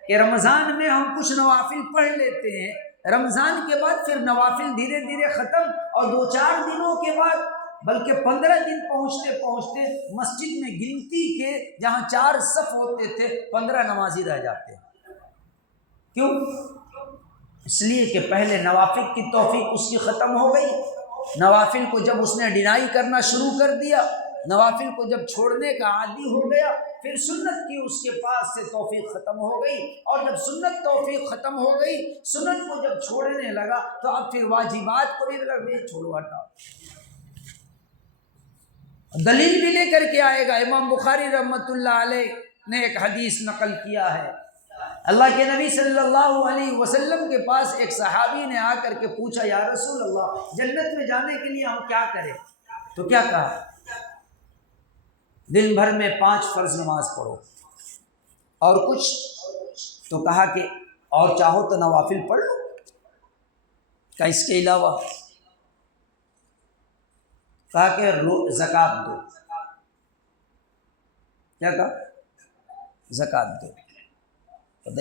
کہ رمضان میں ہم کچھ نوافل پڑھ لیتے ہیں، رمضان کے بعد پھر نوافل دھیرے دھیرے ختم، اور 2-4 دنوں کے بعد بلکہ 15 دن پہنچتے پہنچتے مسجد میں گنتی کے جہاں 4 صف ہوتے تھے 15 نمازی رہ جاتے ہیں۔ کیوں؟ اس لیے کہ پہلے نوافل کی توفیق اس کی ختم ہو گئی، نوافل کو جب اس نے ڈینائی کرنا شروع کر دیا، نوافل کو جب چھوڑنے کا عادی ہو گیا، پھر سنت کی اس کے پاس سے توفیق ختم ہو گئی، اور جب سنت توفیق ختم ہو گئی، سنت کو جب چھوڑنے لگا تو اب پھر واجبات کو بھی لگا چھوڑو ہٹا، دلیل بھی لے کر کے آئے گا۔ امام بخاری رحمۃ اللہ علیہ نے ایک حدیث نقل کیا ہے، اللہ کے نبی صلی اللہ علیہ وسلم کے پاس ایک صحابی نے آ کر کے پوچھا، یا رسول اللہ جنت میں جانے کے لیے ہم کیا کریں؟ تو کیا کہا؟ دن بھر میں 5 فرض نماز پڑھو، اور کچھ؟ تو کہا کہ اور چاہو تو نوافل پڑھ لو، کیا اس کے علاوہ؟ کہا کہ زکوٰۃ دو۔ کیا کہا؟ زکوٰۃ دو۔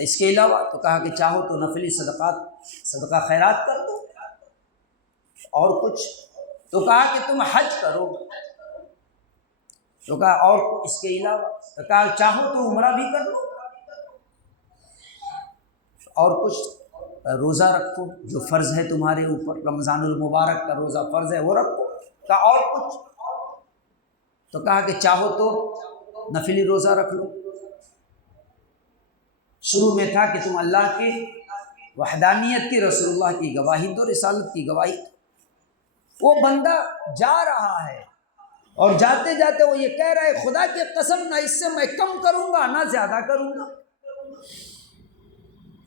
اس کے علاوہ؟ تو کہا کہ چاہو تو نفلی صدقہ خیرات کر دو، اور کچھ؟ تو کہا کہ تم حج کرو۔ تو کہا اور اس کے علاوہ؟ تو کہا چاہو تو عمرہ بھی کر لو، اور کچھ؟ روزہ رکھو جو فرض ہے تمہارے اوپر، رمضان المبارک کا روزہ فرض ہے وہ رکھو۔ کہا اور کچھ؟ تو کہا کہ چاہو تو نفلی روزہ رکھ لو۔ شروع میں تھا کہ تم اللہ کی وحدانیت کی، رسول اللہ کی گواہی دو، رسالت کی گواہی دو، وہ بندہ جا رہا ہے اور جاتے جاتے وہ یہ کہہ رہا ہے خدا کی قسم نہ اس سے میں کم کروں گا نہ زیادہ کروں گا،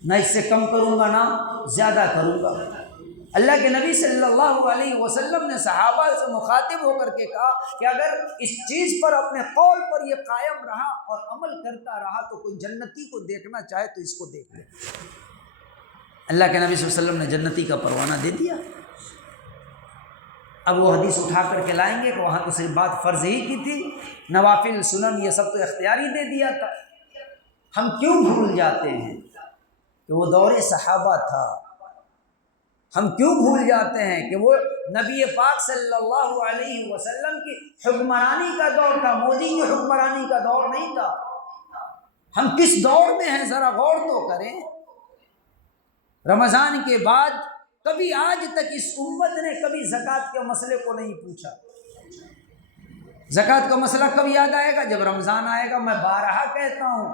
نہ اس سے کم کروں گا نہ زیادہ کروں گا۔ اللہ کے نبی صلی اللہ علیہ وسلم نے صحابہ سے مخاطب ہو کر کے کہا کہ اگر اس چیز پر اپنے قول پر یہ قائم رہا اور عمل کرتا رہا تو کوئی جنتی کو دیکھنا چاہے تو اس کو دیکھ لے۔ اللہ کے نبی صلی اللہ علیہ وسلم نے جنتی کا پروانہ دے دیا۔ اب وہ حدیث اٹھا کر کے لائیں گے کہ وہاں تو صرف بات فرض ہی کی تھی، نوافل سنن یہ سب تو اختیاری دے دیا تھا۔ ہم کیوں بھول جاتے ہیں کہ وہ دور صحابہ تھا؟ ہم کیوں بھول جاتے ہیں کہ وہ نبی پاک صلی اللہ علیہ وسلم کی حکمرانی کا دور تھا، مودی کی حکمرانی کا دور نہیں تھا۔ ہم کس دور میں ہیں ذرا غور تو کریں۔ رمضان کے بعد کبھی آج تک اس امت نے کبھی زکوٰۃ کے مسئلے کو نہیں پوچھا۔ زکوٰۃ کا مسئلہ کب یاد آئے گا؟ جب رمضان آئے گا۔ میں بارہا کہتا ہوں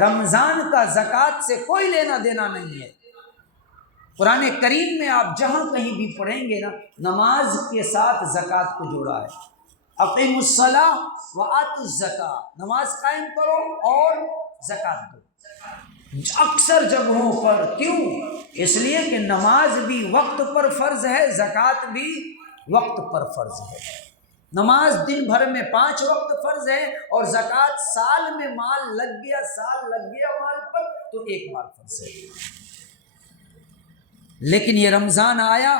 رمضان کا زکوٰۃ سے کوئی لینا دینا نہیں ہے۔ قرآن کریم میں آپ جہاں کہیں بھی پڑھیں گے نا، نماز کے ساتھ زکوٰۃ کو جوڑا ہے۔ اقیموا الصلاۃ وآتوا الزکاۃ، نماز قائم کرو اور زکوٰۃ دو، اکثر جگہوں پر۔ کیوں؟ اس لیے کہ نماز بھی وقت پر فرض ہے، زکوٰۃ بھی وقت پر فرض ہے۔ نماز دن بھر میں 5 وقت فرض ہے اور زکوٰۃ سال میں مال لگ گیا، سال لگ گیا مال پر تو 1 بار فرض ہے۔ لیکن یہ رمضان آیا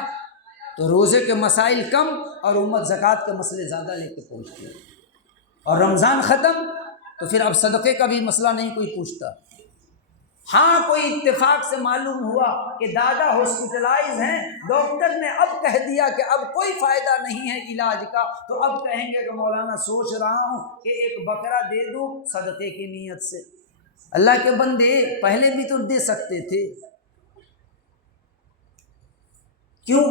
تو روزے کے مسائل کم اور امت زکوٰۃ کے مسئلے زیادہ لے کے پہنچتی ہے، اور رمضان ختم تو پھر اب صدقے کا بھی مسئلہ نہیں کوئی پوچھتا۔ ہاں کوئی اتفاق سے معلوم ہوا کہ دادا ہاسپٹلائز ہیں، ڈاکٹر نے اب کہہ دیا کہ اب کوئی فائدہ نہیں ہے علاج کا، تو اب کہیں گے کہ مولانا سوچ رہا ہوں کہ ایک بکرا دے دوں صدقے کی نیت سے۔ اللہ کے بندے پہلے بھی تو دے سکتے تھے، کیوں؟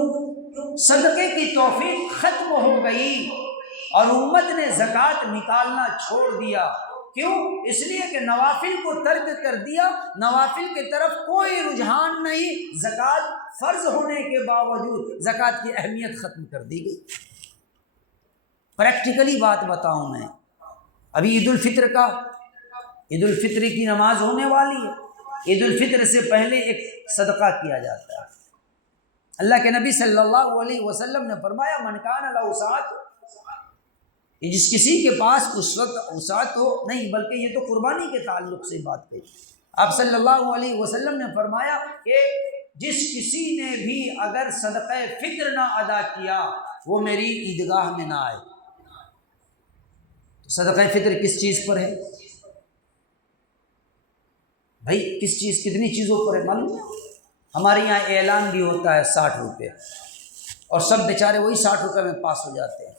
صدقے کی توفیق ختم ہو گئی اور امت نے زکوٰۃ نکالنا چھوڑ دیا۔ کیوں؟ اس لیے کہ نوافل کو ترک کر دیا، نوافل کی طرف کوئی رجحان نہیں، زکوٰۃ فرض ہونے کے باوجود زکوٰۃ کی اہمیت ختم کر دی گئی۔ پریکٹیکلی بات بتاؤں میں، ابھی عید الفطر کی نماز ہونے والی ہے۔ عید الفطر سے پہلے ایک صدقہ کیا جاتا ہے۔ اللہ کے نبی صلی اللہ علیہ وسلم نے فرمایا من کان لہ وسعۃ، جس کسی کے پاس اس وقت وسعت ہو، نہیں بلکہ یہ تو قربانی کے تعلق سے بات کہی۔ آپ صلی اللہ علیہ وسلم نے فرمایا کہ جس کسی نے بھی اگر صدقہ فطر نہ ادا کیا وہ میری عیدگاہ میں نہ آئے۔ صدقہ فطر کس چیز پر ہے بھائی؟ کس چیز، کتنی چیزوں پر ہے معلوم ہے؟ ہمارے یہاں اعلان بھی ہوتا ہے 60 روپے، اور سب بیچارے وہی 60 روپے میں پاس ہو جاتے ہیں۔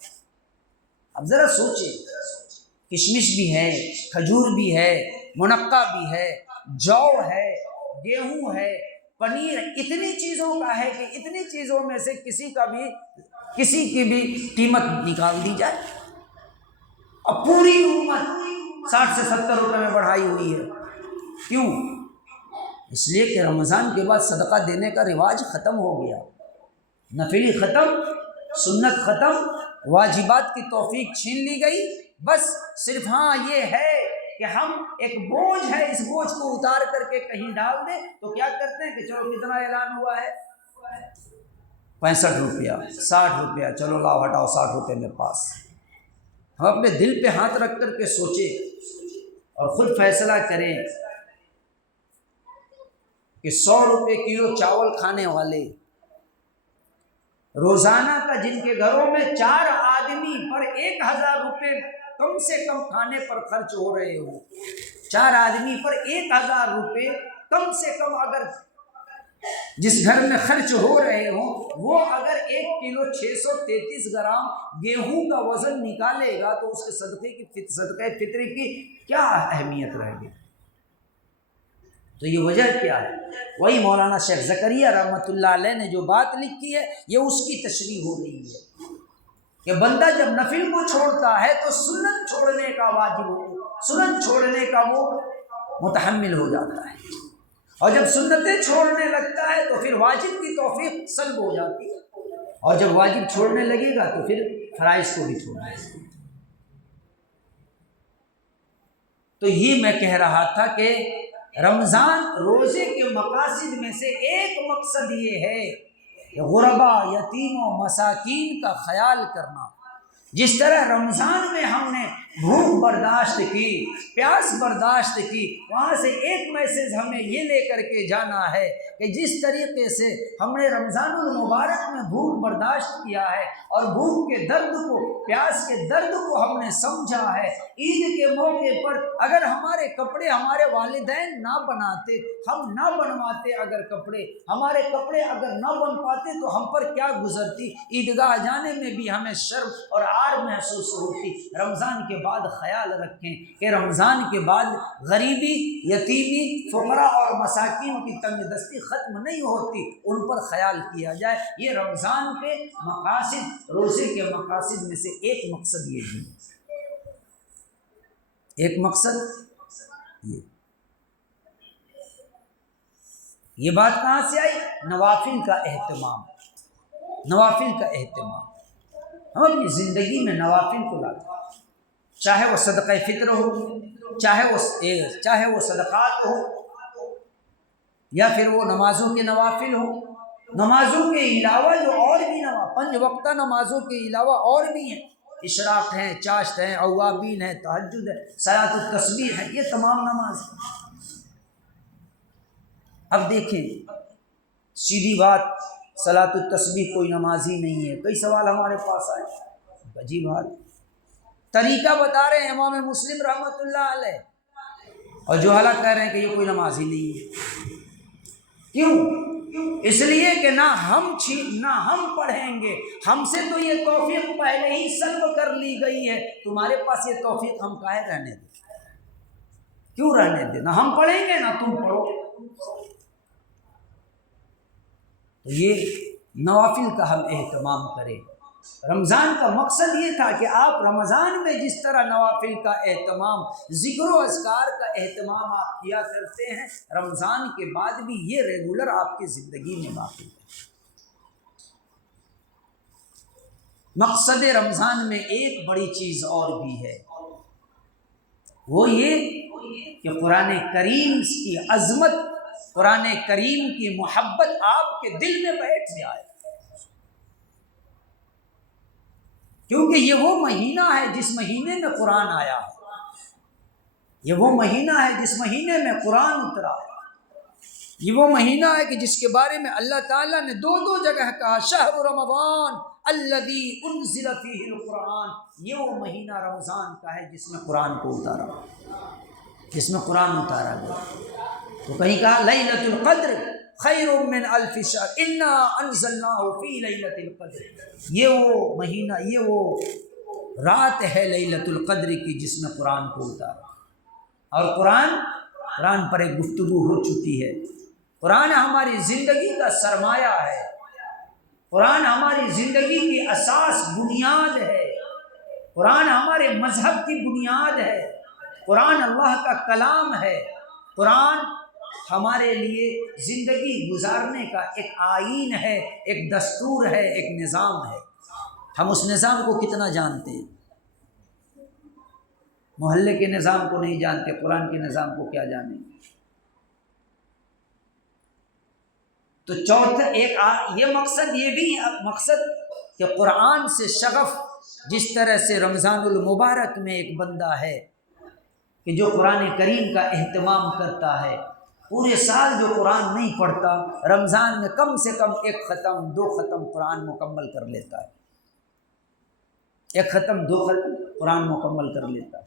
اب ذرا سوچیں، کشمش بھی ہے، کھجور بھی ہے، منقع بھی ہے، جو ہے، گیہوں ہے، پنیر، اتنی چیزوں کا ہے کہ اتنی چیزوں میں سے کسی کی بھی قیمت نکال دی جائے، اب پوری امت 60 سے 70 روپے میں بڑھائی ہوئی ہے۔ کیوں؟ اس لیے کہ رمضان کے بعد صدقہ دینے کا رواج ختم ہو گیا، نفلی ختم، سنت ختم، واجبات کی توفیق چھین لی گئی۔ بس صرف ہاں یہ ہے کہ ہم ایک بوجھ ہے، اس بوجھ کو اتار کر کے کہیں ڈال دیں تو کیا کرتے ہیں کہ چلو کتنا اعلان ہوا ہے، 65 روپیہ، 60 روپیہ، چلو لاؤ ہٹاؤ 60 روپے میں پاس۔ ہم اپنے دل پہ ہاتھ رکھ کر کے سوچیں اور خود فیصلہ کریں کہ 100 روپے کلو چاول کھانے والے، روزانہ کا جن کے گھروں میں 4 آدمی پر 1000 روپے کم سے کم کھانے پر خرچ ہو رہے ہو، 4 آدمی پر 1000 روپے کم سے کم اگر جس گھر میں خرچ ہو رہے ہوں، وہ اگر 1 کلو 633 گرام گیہوں کا وزن نکالے گا تو اس کے صدقہ فطر کی کیا اہمیت رہے گی؟ تو یہ وجہ کیا ہے؟ وہی مولانا شیخ زکریا رحمۃ اللہ علیہ نے جو بات لکھی ہے یہ اس کی تشریح ہو رہی ہے کہ بندہ جب نفل کو چھوڑتا ہے تو سنت چھوڑنے کا واجب ہو، سنت چھوڑنے کا وہ متحمل ہو جاتا ہے، اور جب سنتیں چھوڑنے لگتا ہے تو پھر واجب کی توفیق سلب ہو جاتی ہے۔ اور جب واجب چھوڑنے لگے گا تو پھر فرائض کو بھی چھوڑنا ہے۔ تو یہ میں کہہ رہا تھا کہ رمضان روزے کے مقاصد میں سے ایک مقصد یہ ہے کہ غربا، یتیموں، مساکین کا خیال کرنا۔ جس طرح رمضان میں ہم نے بھوک برداشت کی، پیاس برداشت کی، وہاں سے ایک میسج ہمیں یہ لے کر کے جانا ہے کہ جس طریقے سے ہم نے رمضان المبارک میں بھوک برداشت کیا ہے اور بھوک کے درد کو، پیاس کے درد کو ہم نے سمجھا ہے، عید کے موقع پر اگر ہمارے کپڑے ہمارے والدین نہ بناتے، ہم نہ بنواتے، اگر کپڑے ہمارے کپڑے اگر نہ بن پاتے تو ہم پر کیا گزرتی، عیدگاہ جانے میں بھی ہمیں شرم اور عار محسوس ہوتی۔ رمضان کے بعد خیال رکھیں کہ رمضان کے بعد غریبی، یتیمی، فقراء اور مساکین کی تنگ دستی ختم نہیں ہوتی، ان پر خیال کیا جائے۔ یہ رمضان کے مقاصد، روزے کے مقاصد میں سے ایک مقصد یہ بھی ہے، ایک مقصد یہ بات کہاں سے آئی؟ نوافل کا اہتمام، نوافل کا اہتمام۔ ہم اپنی زندگی میں نوافل کو لاتے ہیں، چاہے وہ صدقہ فطر ہو، چاہے وہ صدقات ہو، یا پھر وہ نمازوں کے نوافل ہو۔ نمازوں کے علاوہ جو اور بھی 5 وقتہ نمازوں کے علاوہ اور بھی ہیں، اشراق ہیں، چاشت ہیں، اوابین ہیں، تہجد ہے، صلاۃ التسبیح ہے، یہ تمام نماز ہیں۔ اب دیکھیں سیدھی بات، صلاۃ التسبیح کوئی نماز ہی نہیں ہے، کئی سوال ہمارے پاس آئے، عجیب حال، طریقہ بتا رہے ہیں امام مسلم رحمۃ اللہ علیہ، اور جو حالات کہہ رہے ہیں کہ یہ کوئی نماز ہی نہیں ہے۔ کیوں؟ اس لیے کہ نہ ہم پڑھیں گے، ہم سے تو یہ توفیق پہلے ہی سلب کر لی گئی ہے، تمہارے پاس یہ توفیق ہم کاہے رہنے دیں؟ کیوں رہنے دیں؟ نہ ہم پڑھیں گے نہ تم پڑھو۔ تو یہ نوافل کا ہم اہتمام کریں۔ رمضان کا مقصد یہ تھا کہ آپ رمضان میں جس طرح نوافل کا اہتمام، ذکر و اذکار کا اہتمام آپ کیا کرتے ہیں، رمضان کے بعد بھی یہ ریگولر آپ کی زندگی میں باقی ہے۔ مقصد رمضان میں ایک بڑی چیز اور بھی ہے، وہ یہ کہ قرآن کریم کی عظمت، قرآن کریم کی محبت آپ کے دل میں بیٹھ جائے، کیونکہ یہ وہ مہینہ ہے جس مہینے میں قرآن آیا ہے، یہ وہ مہینہ ہے جس مہینے میں قرآن اترا ہے، یہ وہ مہینہ ہے کہ جس کے بارے میں اللہ تعالیٰ نے 2 جگہ کہا، شہر رمضان الذی انزل فیہ القرآن، یہ وہ مہینہ رمضان کا ہے جس میں قرآن کو اتارا، جس میں قرآن اتارا گیا۔ تو کہیں کہا لیلۃ القدر خیر من الف شہر انا انزلناہ فی لیلۃ القدر، یہ وہ مہینہ، یہ وہ رات ہے لیلۃ القدر کی جس میں قرآن کو اتارا۔ اور قرآن پر ایک گفتگو ہو چکی ہے، قرآن ہماری زندگی کا سرمایہ ہے، قرآن ہماری زندگی کی اساس، بنیاد ہے، قرآن ہمارے مذہب کی بنیاد ہے، قرآن اللہ کا کلام ہے، قرآن ہمارے لیے زندگی گزارنے کا ایک آئین ہے، ایک دستور ہے، ایک نظام ہے۔ ہم اس نظام کو کتنا جانتے ہیں؟ محلے کے نظام کو نہیں جانتے، قرآن کے نظام کو کیا جانیں؟ تو چوتھا یہ مقصد، یہ بھی مقصد کہ قرآن سے شغف، جس طرح سے رمضان المبارک میں ایک بندہ ہے کہ جو قرآن کریم کا اہتمام کرتا ہے، پورے سال جو قرآن نہیں پڑھتا، رمضان میں کم سے کم 1 ختم 2 ختم قرآن مکمل کر لیتا ہے، 1 ختم 2 ختم قرآن مکمل کر لیتا ہے۔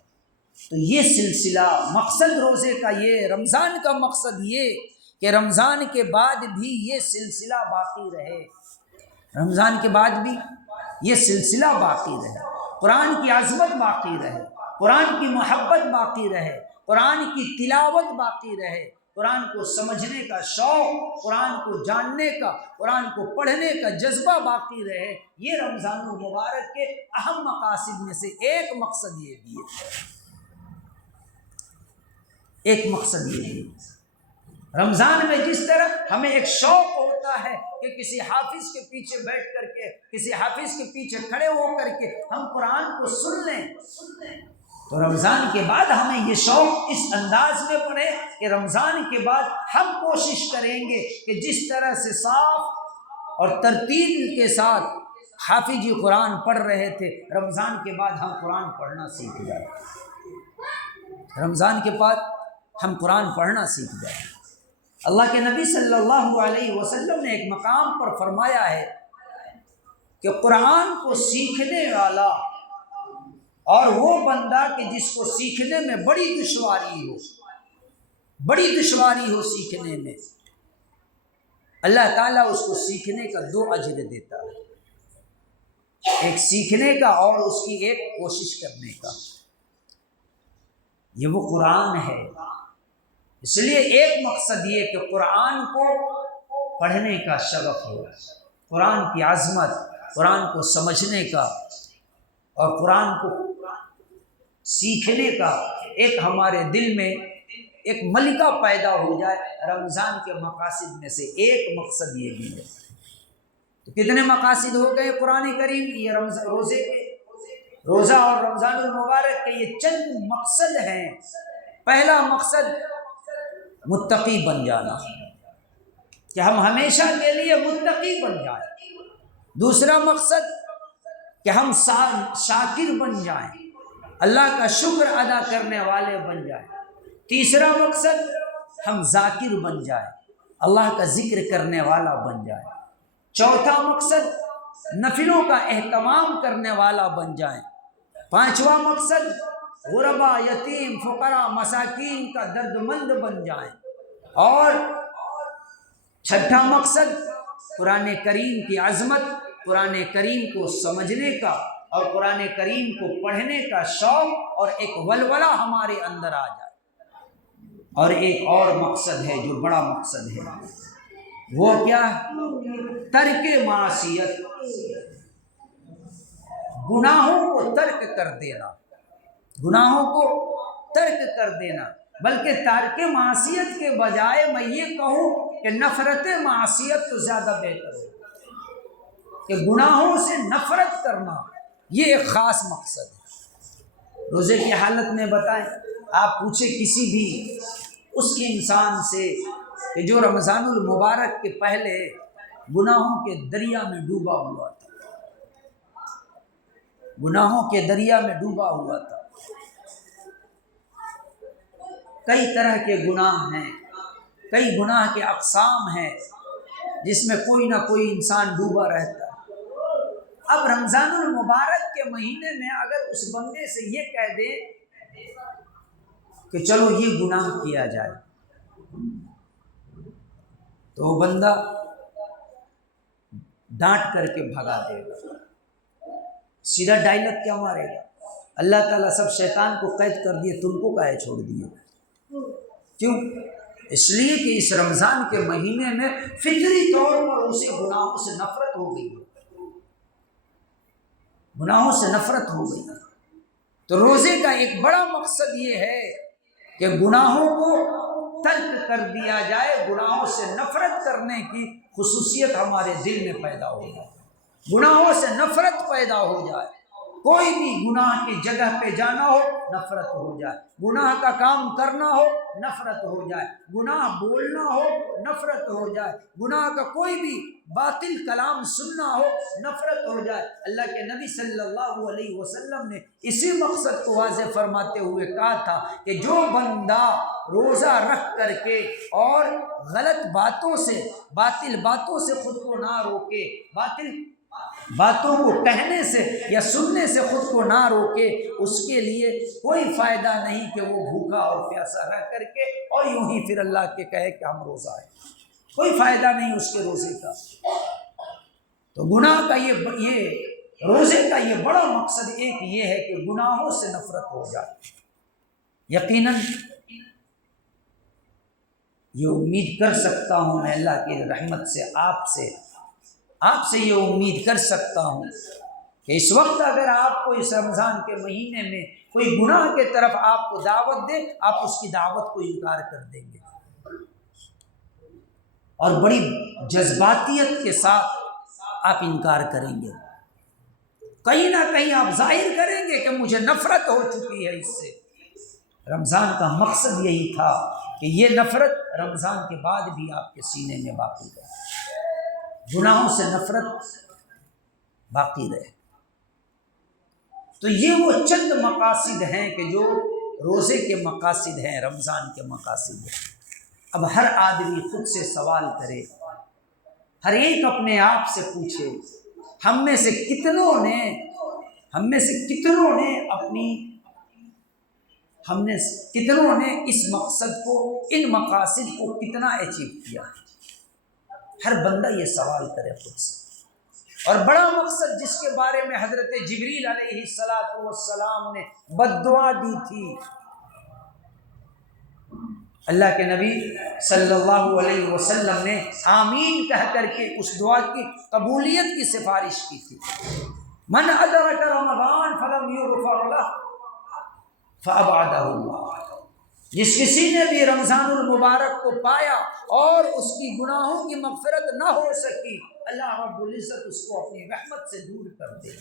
تو یہ سلسلہ، مقصد روزے کا، یہ رمضان کا مقصد یہ کہ رمضان کے بعد بھی یہ سلسلہ باقی رہے، رمضان کے بعد بھی یہ سلسلہ باقی رہے، قرآن کی عظمت باقی رہے، قرآن کی محبت باقی رہے، قرآن کی تلاوت باقی رہے، قرآن کو سمجھنے کا شوق، قرآن کو جاننے کا، قرآن کو پڑھنے کا جذبہ باقی رہے۔ یہ رمضان المبارک کے اہم مقاصد میں سے ایک مقصد یہ بھی ہے، ایک مقصد یہ ہے۔ رمضان میں جس طرح ہمیں ایک شوق ہوتا ہوتا ہے کہ کسی حافظ کے پیچھے بیٹھ کر کے، کسی حافظ کے پیچھے کھڑے ہو کر کے ہم قرآن کو سن لیں، تو رمضان کے بعد ہمیں یہ شوق اس انداز میں پڑے کہ رمضان کے بعد ہم کوشش کریں گے کہ جس طرح سے صاف اور ترتیب کے ساتھ حافظ قرآن پڑھ رہے تھے، رمضان کے بعد ہم قرآن پڑھنا سیکھ جائیں، رمضان کے بعد ہم قرآن پڑھنا سیکھ جائیں۔ اللہ کے نبی صلی اللہ علیہ وسلم نے ایک مقام پر فرمایا ہے کہ قرآن کو سیکھنے والا اور وہ بندہ کہ جس کو سیکھنے میں بڑی دشواری ہو سیکھنے میں، اللہ تعالیٰ اس کو سیکھنے کا 2 اجر دیتا ہے، ایک سیکھنے کا اور اس کی ایک کوشش کرنے کا۔ یہ وہ قرآن ہے، اس لیے ایک مقصد یہ کہ قرآن کو پڑھنے کا شغف ہو، قرآن کی عظمت، قرآن کو سمجھنے کا اور قرآن کو سیکھنے کا ایک ہمارے دل میں ایک ملکہ پیدا ہو جائے۔ رمضان کے مقاصد میں سے ایک مقصد یہ بھی ہے۔ تو کتنے مقاصد ہو گئے قرآن کریم کی؟ روزہ اور رمضان المبارک کے یہ چند مقصد ہیں۔ پہلا مقصد متقی بن جانا، کہ ہم ہمیشہ کے لیے متقی بن جائیں۔ دوسرا مقصد کہ ہم شاکر بن جائیں، اللہ کا شکر ادا کرنے والے بن جائیں۔ تیسرا مقصد ہم ذاکر بن جائیں، اللہ کا ذکر کرنے والا بن جائیں۔ چوتھا مقصد نفلوں کا اہتمام کرنے والا بن جائیں۔ پانچواں مقصد غربا، یتیم، فقراء، مساکین کا درد مند بن جائیں۔ اور چھٹا مقصد قرآن کریم کی عظمت، قرآن کریم کو سمجھنے کا اور قرآن کریم کو پڑھنے کا شوق اور ایک ولولہ ہمارے اندر آ جائے۔ اور ایک اور مقصد ہے جو بڑا مقصد ہے، وہ کیا ہے؟ ترک معصیت، گناہوں کو ترک کر دینا، گناہوں کو ترک کر دینا۔ بلکہ ترک معصیت کے بجائے میں یہ کہوں کہ نفرت معصیت تو زیادہ بہتر ہے، کہ گناہوں سے نفرت کرنا یہ ایک خاص مقصد ہے۔ روزے کی حالت میں بتائیں، آپ پوچھیں کسی بھی اس انسان سے کہ جو رمضان المبارک کے پہلے گناہوں کے دریا میں ڈوبا ہوا تھا، گناہوں کے دریا میں ڈوبا ہوا تھا۔ کئی طرح کے گناہ ہیں، کئی گناہ کے اقسام ہیں جس میں کوئی نہ کوئی انسان ڈوبا رہتا ہے۔ اب رمضان المبارک کے مہینے میں اگر اس بندے سے یہ کہہ دے کہ چلو یہ گناہ کیا جائے، تو وہ بندہ ڈانٹ کر کے بھگا دے گا، سیدھا ڈائلگ کیا مارے گا؟ اللہ تعالیٰ سب شیطان کو قید کر دیے، تم کو کاہے چھوڑ دیے؟ کیوں؟ اس لیے کہ اس رمضان کے مہینے میں فطری طور پر اسے گناہوں سے نفرت ہو گئی ہے، گناہوں سے نفرت ہو گئی ہے۔ تو روزے کا ایک بڑا مقصد یہ ہے کہ گناہوں کو ترک کر دیا جائے، گناہوں سے نفرت کرنے کی خصوصیت ہمارے دل میں پیدا ہو جائے، گناہوں سے نفرت پیدا ہو جائے۔ کوئی بھی گناہ کی جگہ پہ جانا ہو نفرت ہو جائے، گناہ کا کام کرنا ہو نفرت ہو جائے، گناہ بولنا ہو نفرت ہو جائے، گناہ کا کوئی بھی باطل کلام سننا ہو نفرت ہو جائے۔ اللہ کے نبی صلی اللہ علیہ وسلم نے اسی مقصد کو واضح فرماتے ہوئے کہا تھا کہ جو بندہ روزہ رکھ کر کے اور غلط باتوں سے، باطل باتوں سے خود کو نہ روکے، باطل باتوں کو کہنے سے یا سننے سے خود کو نہ روکے، اس کے لیے کوئی فائدہ نہیں کہ وہ بھوکا اور پیاسا رہ کر کے اور یوں ہی پھر اللہ کے کہے کہ ہم روزہ ہیں، کوئی فائدہ نہیں اس کے روزے کا۔ تو گناہ کا یہ روزے کا یہ بڑا مقصد ایک یہ ہے کہ گناہوں سے نفرت ہو جائے۔ یقیناً یہ امید کر سکتا ہوں میں اللہ کی رحمت سے، آپ سے یہ امید کر سکتا ہوں کہ اس وقت اگر آپ کو اس رمضان کے مہینے میں کوئی گناہ کے طرف آپ کو دعوت دے، آپ اس کی دعوت کو انکار کر دیں گے۔ اور بڑی جذباتیت کے ساتھ آپ انکار کریں گے، کہیں نہ کہیں آپ ظاہر کریں گے کہ مجھے نفرت ہو چکی ہے اس سے۔ رمضان کا مقصد یہی تھا کہ یہ نفرت رمضان کے بعد بھی آپ کے سینے میں باقی رہے، گناہوں سے نفرت باقی رہے۔ تو یہ وہ چند مقاصد ہیں کہ جو روزے کے مقاصد ہیں، رمضان کے مقاصد ہیں۔ اب ہر آدمی خود سے سوال کرے، ہر ایک اپنے آپ سے پوچھے، ہم میں سے کتنوں نے اس مقصد کو، ان مقاصد کو کتنا اچیو کیا؟ ہر بندہ یہ سوال کرے خود سے۔ اور بڑا مقصد جس کے بارے میں حضرت جبریل علیہ السلام نے بد دعا دی تھی، اللہ کے نبی صلی اللہ علیہ وسلم نے آمین کہہ کر کے اس دعا کی قبولیت کی سفارش کی تھی، من ادرک رمضان فلم یغفر لہ فابعدہ اللہ، جس کسی نے بھی رمضان المبارک کو پایا اور اس کی گناہوں کی مغفرت نہ ہو سکی، اللہ رب العزت اس کو اپنی رحمت سے دور کر دے،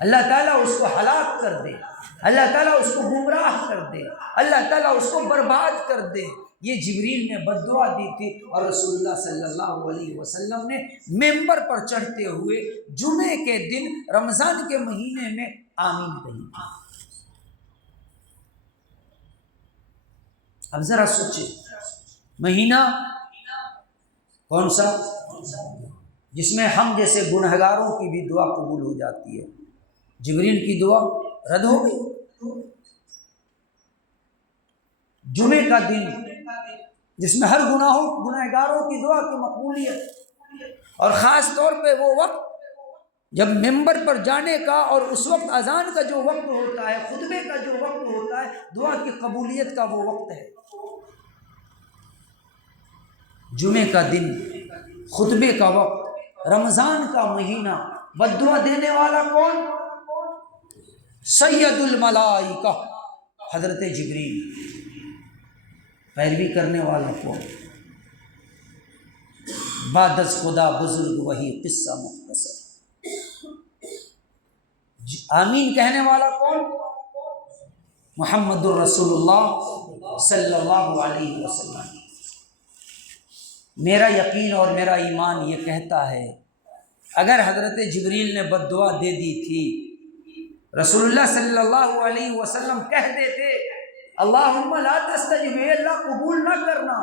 اللہ تعالیٰ اس کو ہلاک کر دے، اللہ تعالیٰ اس کو گمراہ کر دے، اللہ تعالیٰ اس کو برباد کر دے۔ یہ جبریل نے بد دعا دی تھی، اور رسول اللہ صلی اللہ علیہ وسلم نے ممبر پر چڑھتے ہوئے جمعے کے دن رمضان کے مہینے میں آمین کہی تھی۔ اب ذرا سوچیں، مہینہ کون سا جس میں ہم جیسے گنہگاروں کی بھی دعا قبول ہو جاتی ہے؟ جبریل کی دعا رد ہو گئی۔ جمعے کا دن جس میں ہر گنہگاروں کی دعا کی مقبولیت، اور خاص طور پہ وہ وقت جب ممبر پر جانے کا اور اس وقت اذان کا جو وقت ہوتا ہے، خطبے کا جو وقت ہوتا ہے، دعا کی قبولیت کا وہ وقت ہے۔ جمعے کا دن، خطبے کا وقت، رمضان کا مہینہ، بد دعا دینے والا کون؟ سید الملائکہ حضرت جبریل۔ پیروی کرنے والا کون؟ بعد از خدا بزرگ وہی قصہ مختصر۔ آمین کہنے والا کون؟ محمد الرسول اللہ صلی اللہ علیہ وسلم۔ میرا یقین اور میرا ایمان یہ کہتا ہے، اگر حضرت جبریل نے بد دعا دے دی تھی، رسول اللہ صلی اللہ علیہ وسلم کہہ دیتے اللہم لا تستجب، اے اللہ قبول نہ کرنا،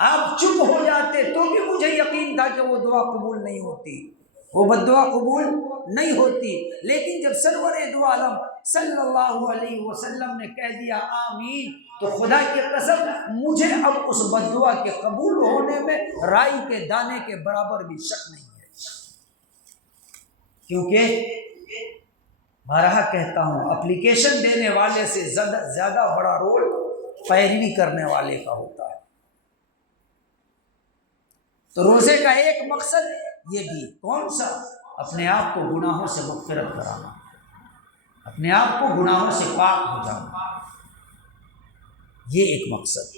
آپ چپ ہو جاتے تو بھی مجھے یقین تھا کہ وہ دعا قبول نہیں ہوتی، وہ بد دعا قبول نہیں ہوتی۔ لیکن جب سرور دو عالم صلی اللہ علیہ وسلم نے کہہ دیا آمین، تو خدا کی قسم مجھے اب اس بد دعا کے قبول ہونے میں رائی کے دانے کے برابر بھی شک نہیں ہے، کیونکہ بارہا کہتا ہوں، اپلیکیشن دینے والے سے زیادہ بڑا رول پیروی کرنے والے کا ہوتا ہے۔ تو روزے کا ایک مقصد یہ بھی، کون سا؟ اپنے آپ کو گناہوں سے مغفرت کرانا، اپنے آپ کو گناہوں سے پاک ہو جانا، یہ ایک مقصد۔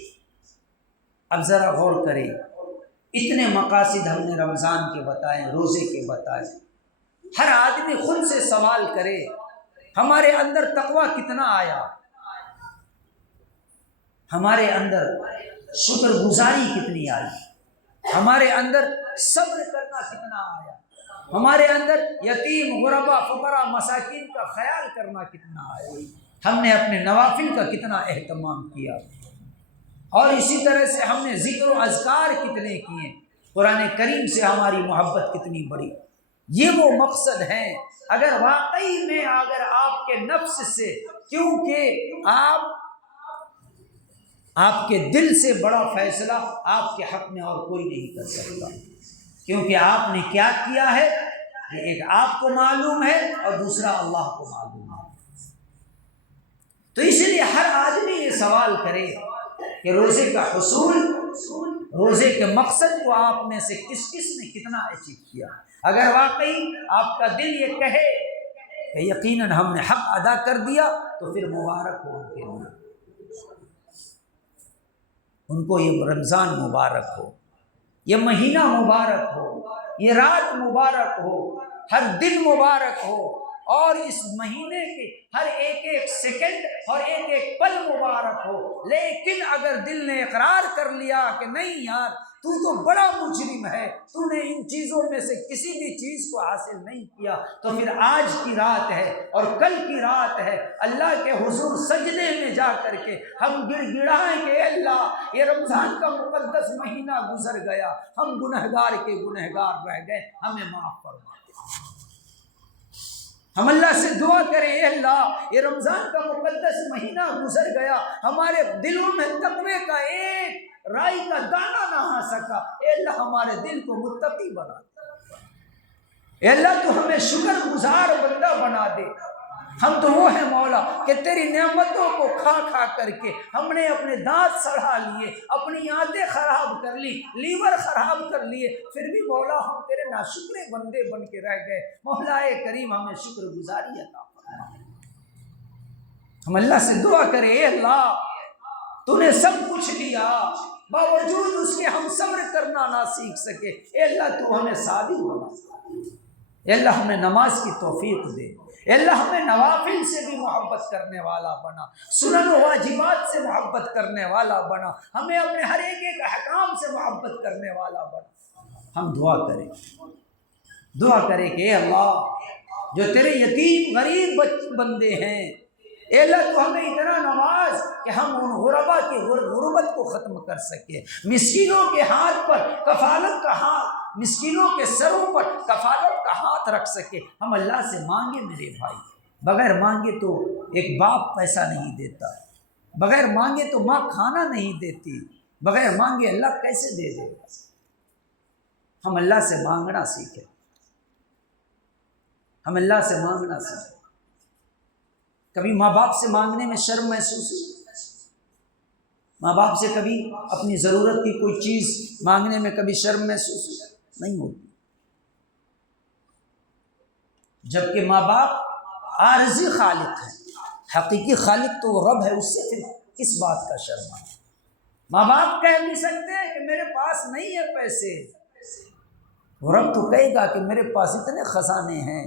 اب ذرا غور کریں، اتنے مقاصد ہم نے رمضان کے بتائے، روزے کے بتائے۔ ہر آدمی خود سے سوال کرے، ہمارے اندر تقویٰ کتنا آیا؟ ہمارے اندر شکر گزاری کتنی آئی؟ ہمارے اندر صبر کرنا کتنا آیا؟ ہمارے اندر یتیم، غربا، فقراء، مساکین کا خیال کرنا کتنا آیا؟ ہم نے اپنے نوافل کا کتنا اہتمام کیا؟ اور اسی طرح سے ہم نے ذکر و اذکار کتنے کیے؟ قرآن کریم سے ہماری محبت کتنی بڑی؟ یہ وہ مقصد ہیں۔ اگر واقعی میں اگر آپ کے نفس سے، کیونکہ آپ کے دل سے بڑا فیصلہ آپ کے حق میں اور کوئی نہیں کر سکتا، کیونکہ آپ نے کیا کیا ہے یہ ایک آپ کو معلوم ہے اور دوسرا اللہ کو معلوم ہے۔ تو اس لیے ہر آدمی یہ سوال کرے کہ روزے کا حصول، روزے کے مقصد کو آپ میں سے کس کس نے کتنا اچیو کیا؟ اگر واقعی آپ کا دل یہ کہے کہ یقیناً ہم نے حق ادا کر دیا، تو پھر مبارک ہو ان کے لیے، ان کو یہ رمضان مبارک ہو۔ یہ مہینہ مبارک ہو، یہ رات مبارک ہو، ہر دن مبارک ہو، اور اس مہینے کے ہر ایک ایک سیکنڈ اور ایک ایک پل مبارک ہو۔ لیکن اگر دل نے اقرار کر لیا کہ نہیں یار تو بڑا مجرم ہے، تو نے ان چیزوں میں سے کسی بھی چیز کو حاصل نہیں کیا، تو پھر آج کی رات ہے اور کل کی رات ہے، اللہ کے حضور سجدے میں جا کر کے ہم گڑ گڑائیں کہ اے اللہ یہ رمضان کا مقدس مہینہ گزر گیا، ہم گنہگار کے گنہگار رہ گئے، ہمیں معاف فرما۔ ہم اللہ سے دعا کریں اے اللہ یہ رمضان کا مقدس مہینہ گزر گیا، ہمارے دلوں میں تقوی کا ایک رائی کا دانہ نہ آ سکا، اے اللہ ہمارے دل کو متقی بنا دے، اے اللہ تو ہمیں شکر گزار بندہ بنا دے۔ ہم تو وہ ہیں مولا کہ تیری نعمتوں کو کھا کھا کر کے ہم نے اپنے دانت سڑھا لیے، اپنی عادتیں خراب کر لی، لیور خراب کر لیے، پھر بھی مولا ہم تیرے ناشکرے بندے بن کے رہ گئے۔ مولا کریم ہمیں شکر گزاری عطا فرما۔ ہم اللہ سے دعا کریں اے اللہ تو نے سب کچھ دیا، باوجود اس کے ہم صبر کرنا نہ سیکھ سکے، اے اللہ تو ہمیں صابر بنا، اے اللہ ہمیں نماز کی توفیق دے، اے اللہ ہمیں نوافل سے بھی محبت کرنے والا بنا، سنن و واجبات سے محبت کرنے والا بنا، ہمیں اپنے ہر ایک ایک احکام سے محبت کرنے والا بنا۔ ہم دعا کریں کہ اے اللہ جو تیرے یتیم غریب بندے ہیں، اے اللہ تو ہمیں اتنا نواز کہ ہم ان غربا کی غربت کو ختم کر سکے، مسکینوں کے ہاتھ پر کفالت کا ہاتھ، مسکینوں کے سروں پر کفالت کا ہاتھ رکھ سکے۔ ہم اللہ سے مانگے میرے بھائی، بغیر مانگے تو ایک باپ پیسہ نہیں دیتا، بغیر مانگے تو ماں کھانا نہیں دیتی، بغیر مانگے اللہ کیسے دے دے گا؟ ہم اللہ سے مانگنا سیکھیں، ہم اللہ سے مانگنا سیکھیں۔ کبھی ماں باپ سے مانگنے میں شرم محسوس ہوئی؟ ماں باپ سے کبھی اپنی ضرورت کی کوئی چیز مانگنے میں کبھی شرم محسوس ہوئی؟ نہیں ہوتی، جبکہ ماں باپ عارضی خالق ہیں، حقیقی خالق تو وہ رب ہے، اس سے پھر کس بات کا شرم ہے؟ ماں باپ کہہ نہیں سکتے کہ میرے پاس نہیں ہے پیسے، وہ رب تو کہے گا کہ میرے پاس اتنے خزانے ہیں،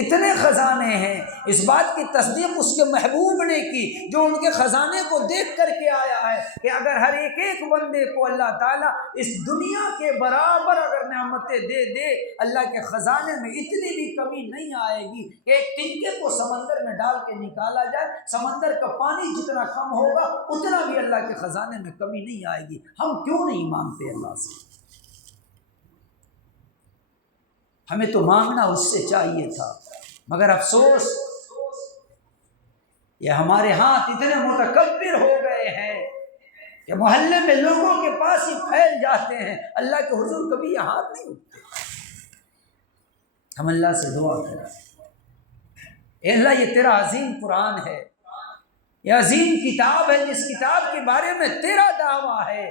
اتنے خزانے ہیں۔ اس بات کی تصدیق اس کے محبوب نے کی جو ان کے خزانے کو دیکھ کر کے آیا ہے کہ اگر ہر ایک ایک بندے کو اللہ تعالیٰ اس دنیا کے برابر اگر نعمتیں دے دے، اللہ کے خزانے میں اتنی بھی کمی نہیں آئے گی کہ ایک تنکے کو سمندر میں ڈال کے نکالا جائے، سمندر کا پانی جتنا کم ہوگا اتنا بھی اللہ کے خزانے میں کمی نہیں آئے گی۔ ہم کیوں نہیں مانگتے اللہ سے؟ ہمیں تو مانگنا اس سے چاہیے تھا، مگر افسوس یہ ہمارے ہاتھ اتنے متکبر ہو گئے ہیں کہ محلے میں لوگوں کے پاس ہی پھیل جاتے ہیں، اللہ کے حضور کبھی یہ ہاتھ نہیں اٹھتے۔ ہم اللہ سے دعا کریں اے اللہ یہ تیرا عظیم قرآن ہے، یہ عظیم کتاب ہے جس کتاب کے بارے میں تیرا دعویٰ ہے،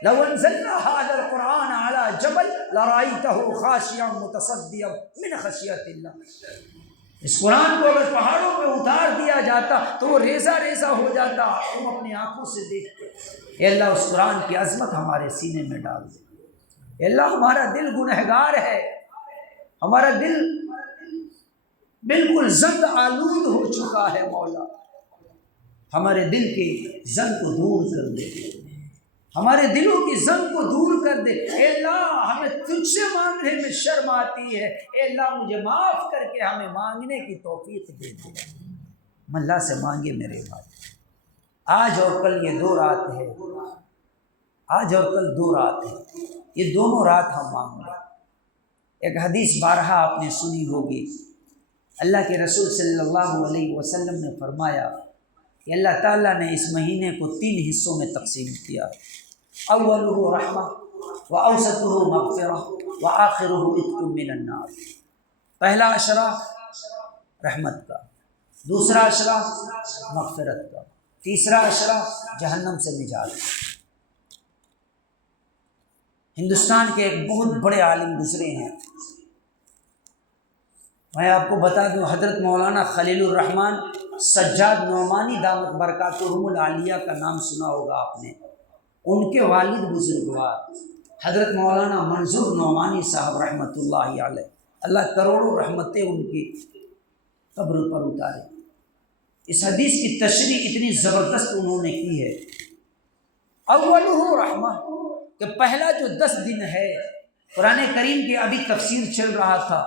لو انزلنا هذا القرآن على جبل لرأيته خاشعا متصدعا من خشية اللہ۔ اس قرآن کو اگر پہاڑوں پہ اتار دیا جاتا تو وہ ریزہ ریزہ ہو جاتا، تم اپنی آنکھوں سے دیکھتے۔ اے اللہ اس قرآن کی عظمت ہمارے سینے میں ڈال دے۔ اے اللہ ہمارا دل گنہگار ہے، ہمارا دل بالکل زنگ آلود ہو چکا ہے، مولا ہمارے دل کے زنگ کو دور کر دے، ہمارے دلوں کی زنگ کو دور کر دے۔ اے اللہ ہمیں تجھ سے مانگنے میں شرم آتی ہے، اے اللہ مجھے معاف کر کے ہمیں مانگنے کی توفیق دے دے۔ ہم اللہ سے مانگے میرے بھائی، آج اور کل یہ 2 رات ہے، آج اور کل 2 رات ہے، یہ دونوں رات ہم مانگیں۔ ایک حدیث بارہا آپ نے سنی ہوگی، اللہ کے رسول صلی اللہ علیہ وسلم نے فرمایا کہ اللہ تعالیٰ نے اس مہینے کو 3 حصوں میں تقسیم کیا، اولہ رحمہ واوسطہ مغفرہ وآخرہ عتق من النار۔ پہلا عشرہ رحمت کا، دوسرا عشرہ مغفرت کا، تیسرا عشرہ جہنم سے نجات کا۔ ہندوستان کے ایک بہت بڑے عالم گزرے ہیں، میں آپ کو بتا دوں، حضرت مولانا خلیل الرحمن سجاد نعمانی دامت برکاتہم العالیہ کا نام سنا ہوگا آپ نے۔ ان کے والد بزرگوار حضرت مولانا منظور نعمانی صاحب رحمۃ اللہ علیہ، اللہ کروڑوں رحمتیں ان کی قبر پر اتارے، اس حدیث کی تشریح اتنی زبردست انہوں نے کی ہے، اولہ رحمہ، کہ پہلا جو 10 دن ہے قرآن کریم کی، ابھی تفسیر چل رہا تھا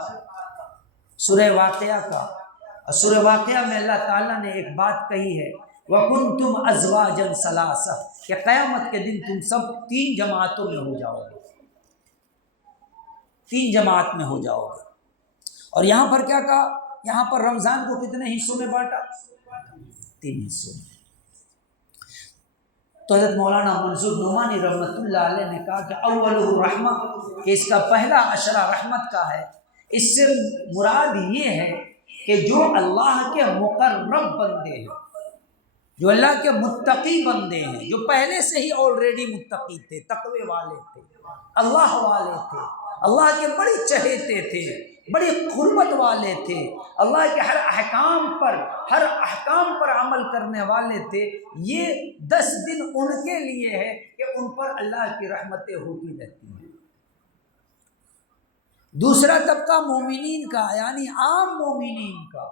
سورہ واقعہ کا، اور سورہ واقعہ میں اللہ تعالیٰ نے ایک بات کہی ہے، وَكُنْتُمْ أَزْوَاجًا ثَلَاثَةً، کہ قیامت کے دن تم سب 3 جماعتوں میں ہو جاؤ گے، 3 جماعت میں ہو جاؤ گے۔ اور یہاں پر کیا کہا؟ یہاں پر رمضان کو کتنے حصوں میں بانٹا؟ 3 حصوں میں۔ تو حضرت مولانا منظور نعمانی رحمۃ اللہ علیہ نے کہا کہ اول رحمہ، کہ اس کا پہلا عشرہ رحمت کا ہے، اس سے مراد یہ ہے کہ جو اللہ کے مقرب بندے ہیں، جو اللہ کے متقی بندے ہیں، جو پہلے سے ہی آلریڈی متقی تھے، تقوی والے تھے، اللہ والے تھے، اللہ کے بڑے چہیتے تھے، بڑی قربت والے تھے، اللہ کے ہر احکام پر عمل کرنے والے تھے، یہ 10 دن ان کے لیے ہے کہ ان پر اللہ کی رحمتیں ہوتی رہتی ہیں۔ دوسرا طبقہ مومنین کا، یعنی عام مومنین کا،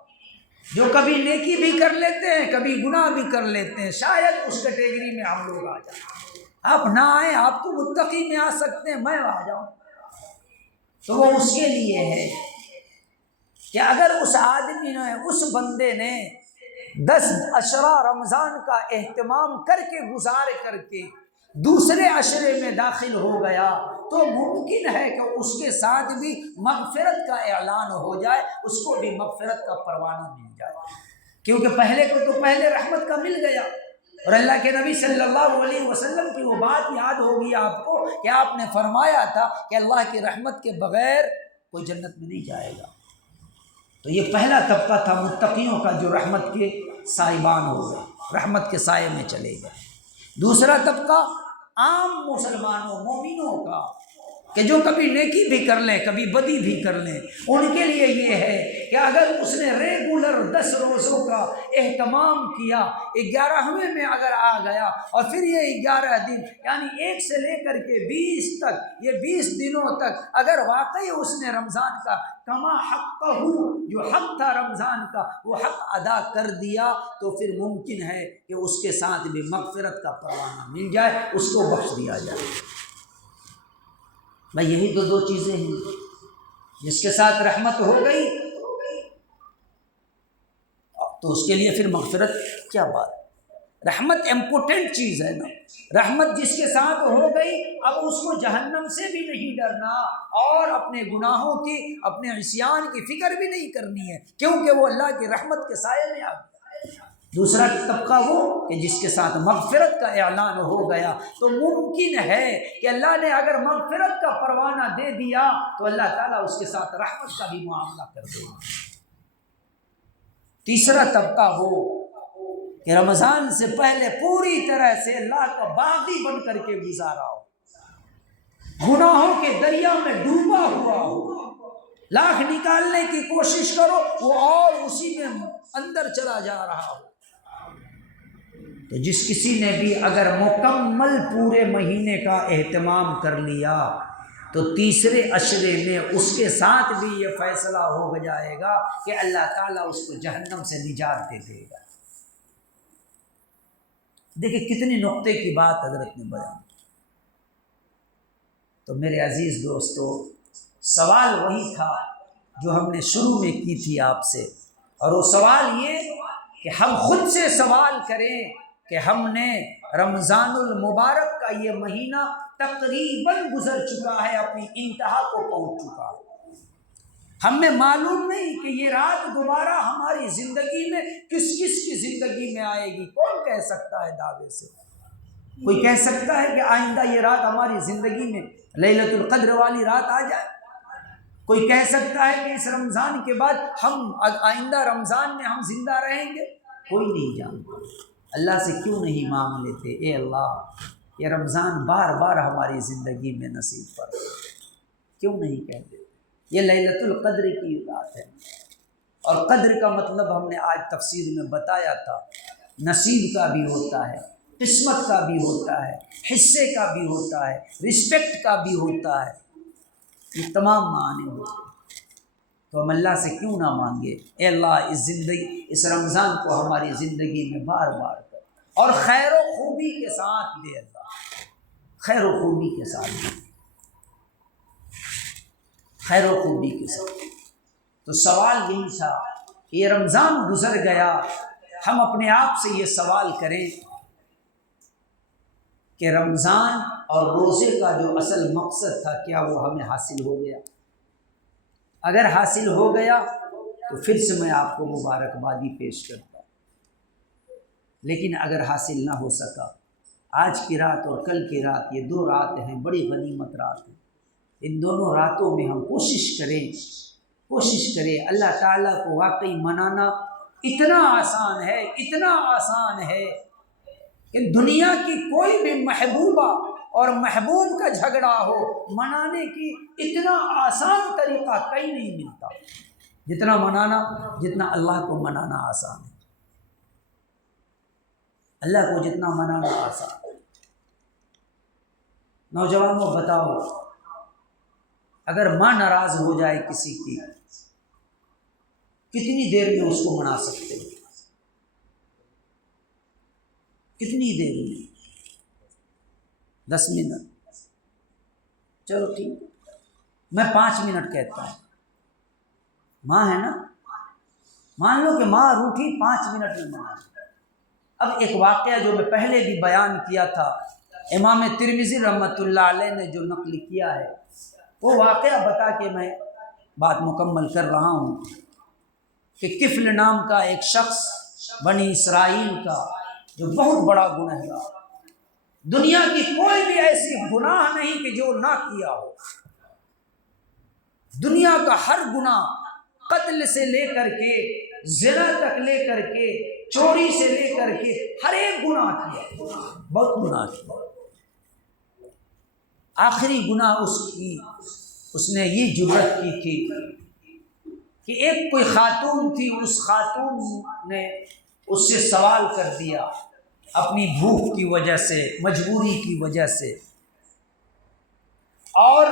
جو کبھی نیکی بھی کر لیتے ہیں، کبھی گناہ بھی کر لیتے ہیں، شاید اس کیٹیگری میں ہم لوگ آ جائیں۔ آپ نہ آئیں، آپ تو متقی میں آ سکتے ہیں، میں آ جاؤں، تو وہ اس کے لیے ہے کہ اگر اس آدمی نے، اس بندے نے 10 عشرہ رمضان کا اہتمام کر کے، گزار کر کے دوسرے عشرے میں داخل ہو گیا، تو ممکن ہے کہ اس کے ساتھ بھی مغفرت کا اعلان ہو جائے، اس کو بھی مغفرت کا پروانہ مل جائے، کیونکہ پہلے کو تو پہلے رحمت کا مل گیا۔ اور اللہ کے نبی صلی اللہ علیہ وسلم کی وہ بات یاد ہوگی آپ کو کہ آپ نے فرمایا تھا کہ اللہ کی رحمت کے بغیر کوئی جنت میں نہیں جائے گا۔ تو یہ پہلا طبقہ تھا متقیوں کا، جو رحمت کے سائبان ہو گئے، رحمت کے سائے میں چلے گئے۔ دوسرا طبقہ عام مسلمانوں، مومنوں کا، کہ جو کبھی نیکی بھی کر لیں، کبھی بدی بھی کر لیں، ان کے لیے یہ ہے کہ اگر اس نے ریگولر 10 روزوں کا اہتمام کیا، 11ویں میں اگر آ گیا، اور پھر یہ 11 دن یعنی 1 سے لے کر کے 20 تک، یہ 20 دنوں تک اگر واقعی اس نے رمضان کا کما حقہ، جو حق تھا رمضان کا، وہ حق ادا کر دیا، تو پھر ممکن ہے کہ اس کے ساتھ بھی مغفرت کا پروانہ مل جائے، اس کو بخش دیا جائے۔ میں یہی تو 2 چیزیں ہیں، جس کے ساتھ رحمت ہو گئی تو اس کے لیے پھر مغفرت کیا بات ہے؟ رحمت امپورٹنٹ چیز ہے نا، رحمت جس کے ساتھ ہو گئی، اب اس کو جہنم سے بھی نہیں ڈرنا، اور اپنے گناہوں کی، اپنے عصیان کی فکر بھی نہیں کرنی ہے، کیونکہ وہ اللہ کی رحمت کے سائے میں آ گیا۔ دوسرا طبقہ وہ کہ جس کے ساتھ مغفرت کا اعلان ہو گیا، تو ممکن ہے کہ اللہ نے اگر مغفرت کا پروانہ دے دیا تو اللہ تعالیٰ اس کے ساتھ رحمت کا بھی معاملہ کر دے گا۔ تیسرا طبقہ وہ کہ رمضان سے پہلے پوری طرح سے اللہ کا باغی بن کر کے گزارا ہو، گناہوں کے دریا میں ڈوبا ہوا ہو، لاکھ نکالنے کی کوشش کرو وہ اور اسی میں اندر چلا جا رہا ہو۔ تو جس کسی نے بھی اگر مکمل پورے مہینے کا اہتمام کر لیا، تو تیسرے عشرے میں اس کے ساتھ بھی یہ فیصلہ ہو جائے گا کہ اللہ تعالیٰ اس کو جہنم سے نجات دے دے گا۔ دیکھیں کتنی نقطے کی بات حضرت نے بیان کی۔ تو میرے عزیز دوستو، سوال وہی تھا جو ہم نے شروع میں کی تھی آپ سے، اور وہ سوال یہ کہ ہم خود سے سوال کریں کہ ہم نے رمضان المبارک کا یہ مہینہ تقریباً گزر چکا ہے، اپنی انتہا کو پہنچ چکا ہے، ہمیں معلوم نہیں کہ یہ رات دوبارہ ہماری زندگی میں کس کس کی زندگی میں آئے گی۔ کون کہہ سکتا ہے دعوے سے؟ کوئی کہہ سکتا ہے کہ آئندہ یہ رات ہماری زندگی میں لیلۃ القدر والی رات آ جائے؟ کوئی کہہ سکتا ہے کہ اس رمضان کے بعد ہم آئندہ رمضان میں ہم زندہ رہیں گے؟ کوئی نہیں جانتا۔ اللہ سے کیوں نہیں مانگ لیتے، اے اللہ یہ رمضان بار بار ہماری زندگی میں نصیب فرما، کیوں نہیں کہتے؟ یہ لیلۃ القدر کی رات ہے، اور قدر کا مطلب ہم نے آج تفسیر میں بتایا تھا، نصیب کا بھی ہوتا ہے، قسمت کا بھی ہوتا ہے، حصے کا بھی ہوتا ہے، رسپیکٹ کا بھی ہوتا ہے، یہ تمام معنی ہوتے ہیں۔ تو ہم اللہ سے کیوں نہ مانگے، اے اللہ اس زندگی، اس رمضان کو ہماری زندگی میں بار بار کر اور خیر و خوبی کے ساتھ دے، اللہ خیر و خوبی کے ساتھ دے، خیر و خوبی کے ساتھ۔ تو سوال یہی تھا کہ یہ رمضان گزر گیا، ہم اپنے آپ سے یہ سوال کریں کہ رمضان اور روزے کا جو اصل مقصد تھا کیا وہ ہمیں حاصل ہو گیا؟ اگر حاصل ہو گیا تو پھر سے میں آپ کو مبارکبادی پیش کرتا ہوں، لیکن اگر حاصل نہ ہو سکا، آج کی رات اور کل کی رات یہ دو رات ہیں، بڑی غنیمت رات ہیں، ان دونوں راتوں میں ہم کوشش کریں اللہ تعالیٰ کو واقعی منانا اتنا آسان ہے، اتنا آسان ہے کہ دنیا کی کوئی بھی محبوبہ اور محبوب کا جھگڑا ہو منانے کی اتنا آسان طریقہ کہیں نہیں ملتا جتنا اللہ کو منانا آسان ہے، اللہ کو جتنا منانا آسان ہے۔ نوجوانوں بتاؤ، اگر ماں ناراض ہو جائے کسی کی، کتنی دیر میں اس کو منا سکتے ہیں؟ کتنی دیر میں؟ 10 منٹ؟ چلو ٹھیک، میں 5 منٹ کہتا ہوں۔ ماں ہے نا، مان لو کہ ماں روٹھی 5 منٹ میں منا۔ اب ایک واقعہ جو میں پہلے بھی بیان کیا تھا، امام ترمذی رحمۃ اللہ علیہ نے جو نقل کیا ہے، وہ واقعہ بتا کے میں بات مکمل کر رہا ہوں کہ کفل نام کا ایک شخص بنی اسرائیل کا جو بہت بڑا گنہگار، دنیا کی کوئی بھی ایسی گناہ نہیں کہ جو نہ کیا ہو، دنیا کا ہر گناہ، قتل سے لے کر کے زنا تک لے کر کے چوری سے لے کر کے ہر ایک گناہ کیا، بہت گناہ کیا۔ آخری گناہ اس نے یہ جرات کی تھی کہ ایک کوئی خاتون تھی، اس خاتون نے اس سے سوال کر دیا اپنی بھوک کی وجہ سے، مجبوری کی وجہ سے، اور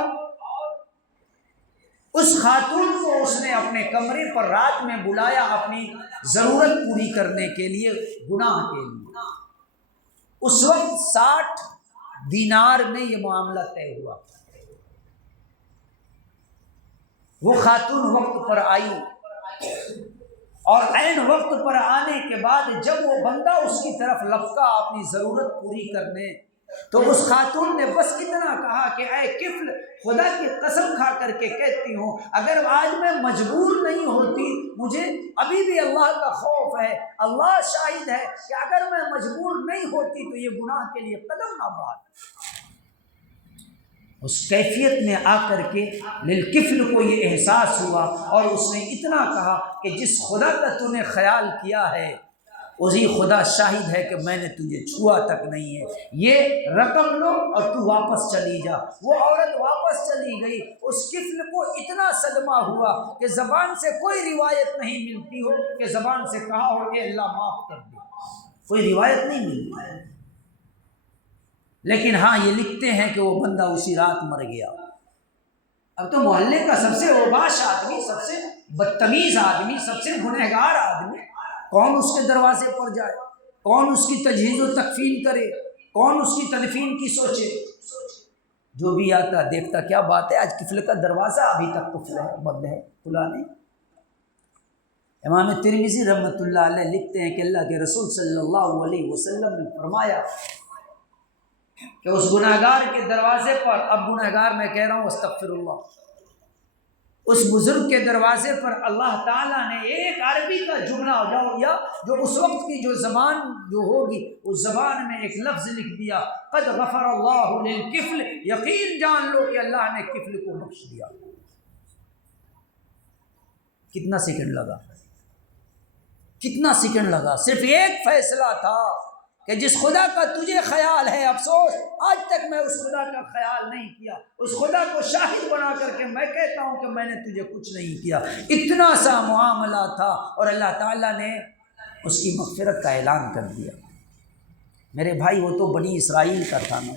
اس خاتون کو اس نے اپنے کمرے پر رات میں بلایا اپنی ضرورت پوری کرنے کے لیے، گناہ کے لیے۔ اس وقت 60 دینار میں یہ معاملہ طے ہوا۔ وہ خاتون وقت پر آئی، اور عین وقت پر آنے کے بعد جب وہ بندہ اس کی طرف لپکا اپنی ضرورت پوری کرنے، تو اس خاتون نے بس اتنا کہا کہ اے کفل، خدا کی قسم کھا کر کے کہتی ہوں، اگر آج میں مجبور نہیں ہوتی، مجھے ابھی بھی اللہ کا خوف ہے، اللہ شاہد ہے کہ اگر میں مجبور نہیں ہوتی تو یہ گناہ کے لیے قدم نہ بڑھاتی۔ اس کیفیت میں آ کر کے للکفل کو یہ احساس ہوا، اور اس نے اتنا کہا کہ جس خدا کا تو نے خیال کیا ہے وہی خدا شاہد ہے کہ میں نے تجھے چھوا تک نہیں ہے، یہ رقم لو اور تو واپس چلی جا۔ وہ عورت واپس چلی گئی۔ اس کفل کو اتنا صدمہ ہوا کہ زبان سے کوئی روایت نہیں ملتی ہو کہ زبان سے کہا ہو کہ اللہ معاف کر دے، کوئی روایت نہیں ملتی ہے، لیکن ہاں یہ لکھتے ہیں کہ وہ بندہ اسی رات مر گیا۔ اب تو محلے کا سب سے اوباش آدمی، سب سے بدتمیز آدمی، سب سے گنہگار آدمی، کون اس کے دروازے پر جائے؟ کون اس کی تجہیز و تکفین کرے؟ کون اس کی تدفین کی سوچے؟ جو بھی آتا دیکھتا کیا بات ہے، آج کفل کا دروازہ ابھی تک قفل ہے، بند ہے، کھلا نہیں۔ امام ترمذی رحمۃ اللہ علیہ لکھتے ہیں کہ اللہ کے رسول صلی اللہ علیہ وسلم نے فرمایا کہ اس گناہگار کے دروازے پر، اب گناہگار میں کہہ رہا ہوں استغفر اللہ، اس بزرگ کے دروازے پر اللہ تعالیٰ نے ایک عربی کا جملہ یا جو اس وقت کی جو زبان جو ہوگی اس زبان میں ایک لفظ لکھ دیا، قد غفر اللہ للکفل، یقین جان لو کہ اللہ نے کفل کو بخش دیا۔ کتنا سیکنڈ لگا؟ کتنا سیکنڈ لگا؟ صرف ایک فیصلہ تھا کہ جس خدا کا تجھے خیال ہے، افسوس آج تک میں اس خدا کا خیال نہیں کیا، اس خدا کو شاہد بنا کر کے میں کہتا ہوں کہ میں نے تجھے کچھ نہیں کیا۔ اتنا سا معاملہ تھا، اور اللہ تعالیٰ نے اس کی مغفرت کا اعلان کر دیا۔ میرے بھائی وہ تو بنی اسرائیل کا تھا نا،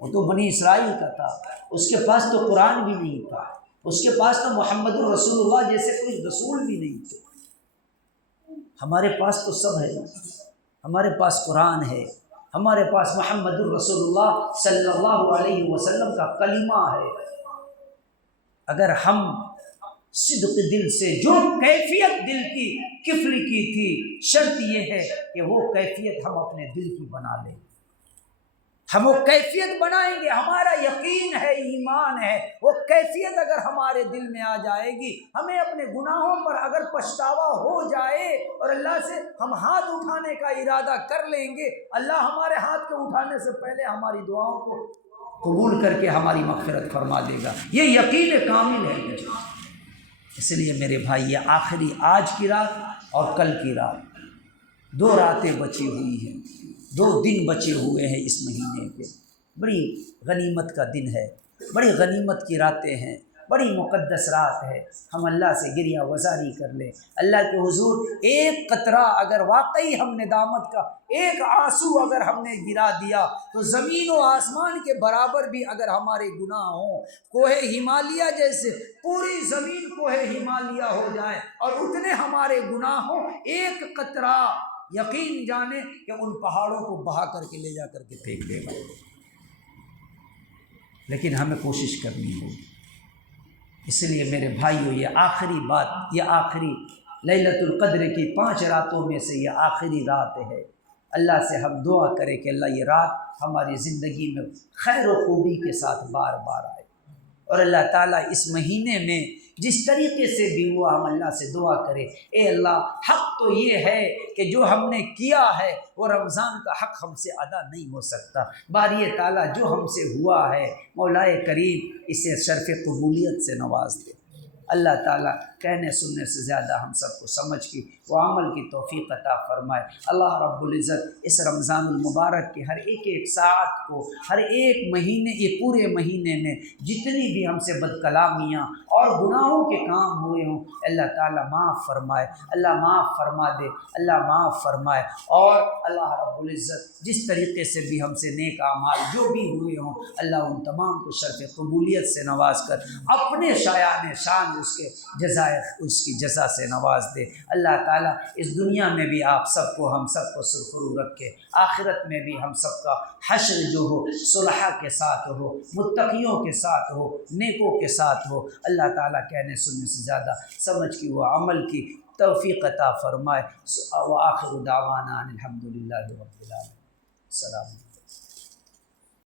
وہ تو بنی اسرائیل کا تھا، اس کے پاس تو قرآن بھی نہیں تھا، اس کے پاس تو محمد الرسول اللہ جیسے کوئی رسول بھی نہیں تھے۔ ہمارے پاس تو سب ہے، ہمارے پاس قرآن ہے، ہمارے پاس محمد الرسول اللہ صلی اللہ علیہ وسلم کا کلمہ ہے۔ اگر ہم صدق دل سے، جو کیفیت دل کی کفر کی تھی، شرط یہ ہے کہ وہ کیفیت ہم اپنے دل کی بنا لیں، ہم وہ کیفیت بنائیں گے، ہمارا یقین ہے، ایمان ہے، وہ کیفیت اگر ہمارے دل میں آ جائے گی، ہمیں اپنے گناہوں پر اگر پچھتاوا ہو جائے اور اللہ سے ہم ہاتھ اٹھانے کا ارادہ کر لیں گے، اللہ ہمارے ہاتھ کے اٹھانے سے پہلے ہماری دعاؤں کو قبول کر کے ہماری مغفرت فرما دے گا۔ یہ یقین کامل ہے مجھے۔ اس لیے میرے بھائی، یہ آخری آج کی رات اور کل کی رات، 2 راتیں بچی ہوئی ہیں، 2 دن بچے ہوئے ہیں اس مہینے کے۔ بڑی غنیمت کا دن ہے، بڑی غنیمت کی راتیں ہیں، بڑی مقدس رات ہے۔ ہم اللہ سے گریہ وزاری کر لیں، اللہ کے حضور ایک قطرہ اگر واقعی ہم ندامت کا، ایک آنسو اگر ہم نے گرا دیا تو زمین و آسمان کے برابر بھی اگر ہمارے گناہ ہوں، کوہ ہمالیہ جیسے پوری زمین کوہ ہمالیہ ہو جائے اور اتنے ہمارے گناہ ہوں، ایک قطرہ یقین جانے کہ ان پہاڑوں کو بہا کر کے لے جا کر کے پھینک دے گا۔ لیکن ہمیں کوشش کرنی ہوگی۔ اس لیے میرے بھائیو، یہ آخری بات، یہ آخری لیلۃ القدر کی 5 راتوں میں سے یہ آخری رات ہے۔ اللہ سے ہم دعا کریں کہ اللہ یہ رات ہماری زندگی میں خیر و خوبی کے ساتھ بار بار آئے، اور اللہ تعالیٰ اس مہینے میں جس طریقے سے بھی ہوا ہم اللہ سے دعا کریں، اے اللہ حق تو یہ ہے کہ جو ہم نے کیا ہے وہ رمضان کا حق ہم سے ادا نہیں ہو سکتا، باری تعالیٰ جو ہم سے ہوا ہے مولا کریم اسے شرف قبولیت سے نواز دے۔ اللہ تعالیٰ کہنے سننے سے زیادہ ہم سب کو سمجھ کی وہ عمل کی توفیق عطا فرمائے۔ اللہ رب العزت اس رمضان المبارک کے ہر ایک ساعت کو، ہر ایک مہینے، یہ پورے مہینے میں جتنی بھی ہم سے بد کلامیاں اور گناہوں کے کام ہوئے ہوں، اللہ تعالیٰ معاف فرمائے، اللہ معاف فرما دے، اللہ معاف فرمائے، اور اللہ رب العزت جس طریقے سے بھی ہم سے نیک اعمال جو بھی ہوئے ہوں، اللہ ان تمام کو شرف قبولیت سے نواز کر اپنے شایان شان اس کے جزائے، اس کی جزا سے نواز دے۔ اللہ تعالیٰ اس دنیا میں بھی آپ سب کو، ہم سب کو سرخرو رکھے، آخرت میں بھی ہم سب کا حشر جو ہو صلحاء کے ساتھ ہو، متقیوں کے ساتھ ہو، نیکوں کے ساتھ ہو۔ اللہ تعالیٰ کہنے سننے سے زیادہ سمجھ کی وہ عمل کی توفیق عطا فرمائے۔ وآخر دعوانا ان الحمد للہ رب العالمین۔ السلام علیکم۔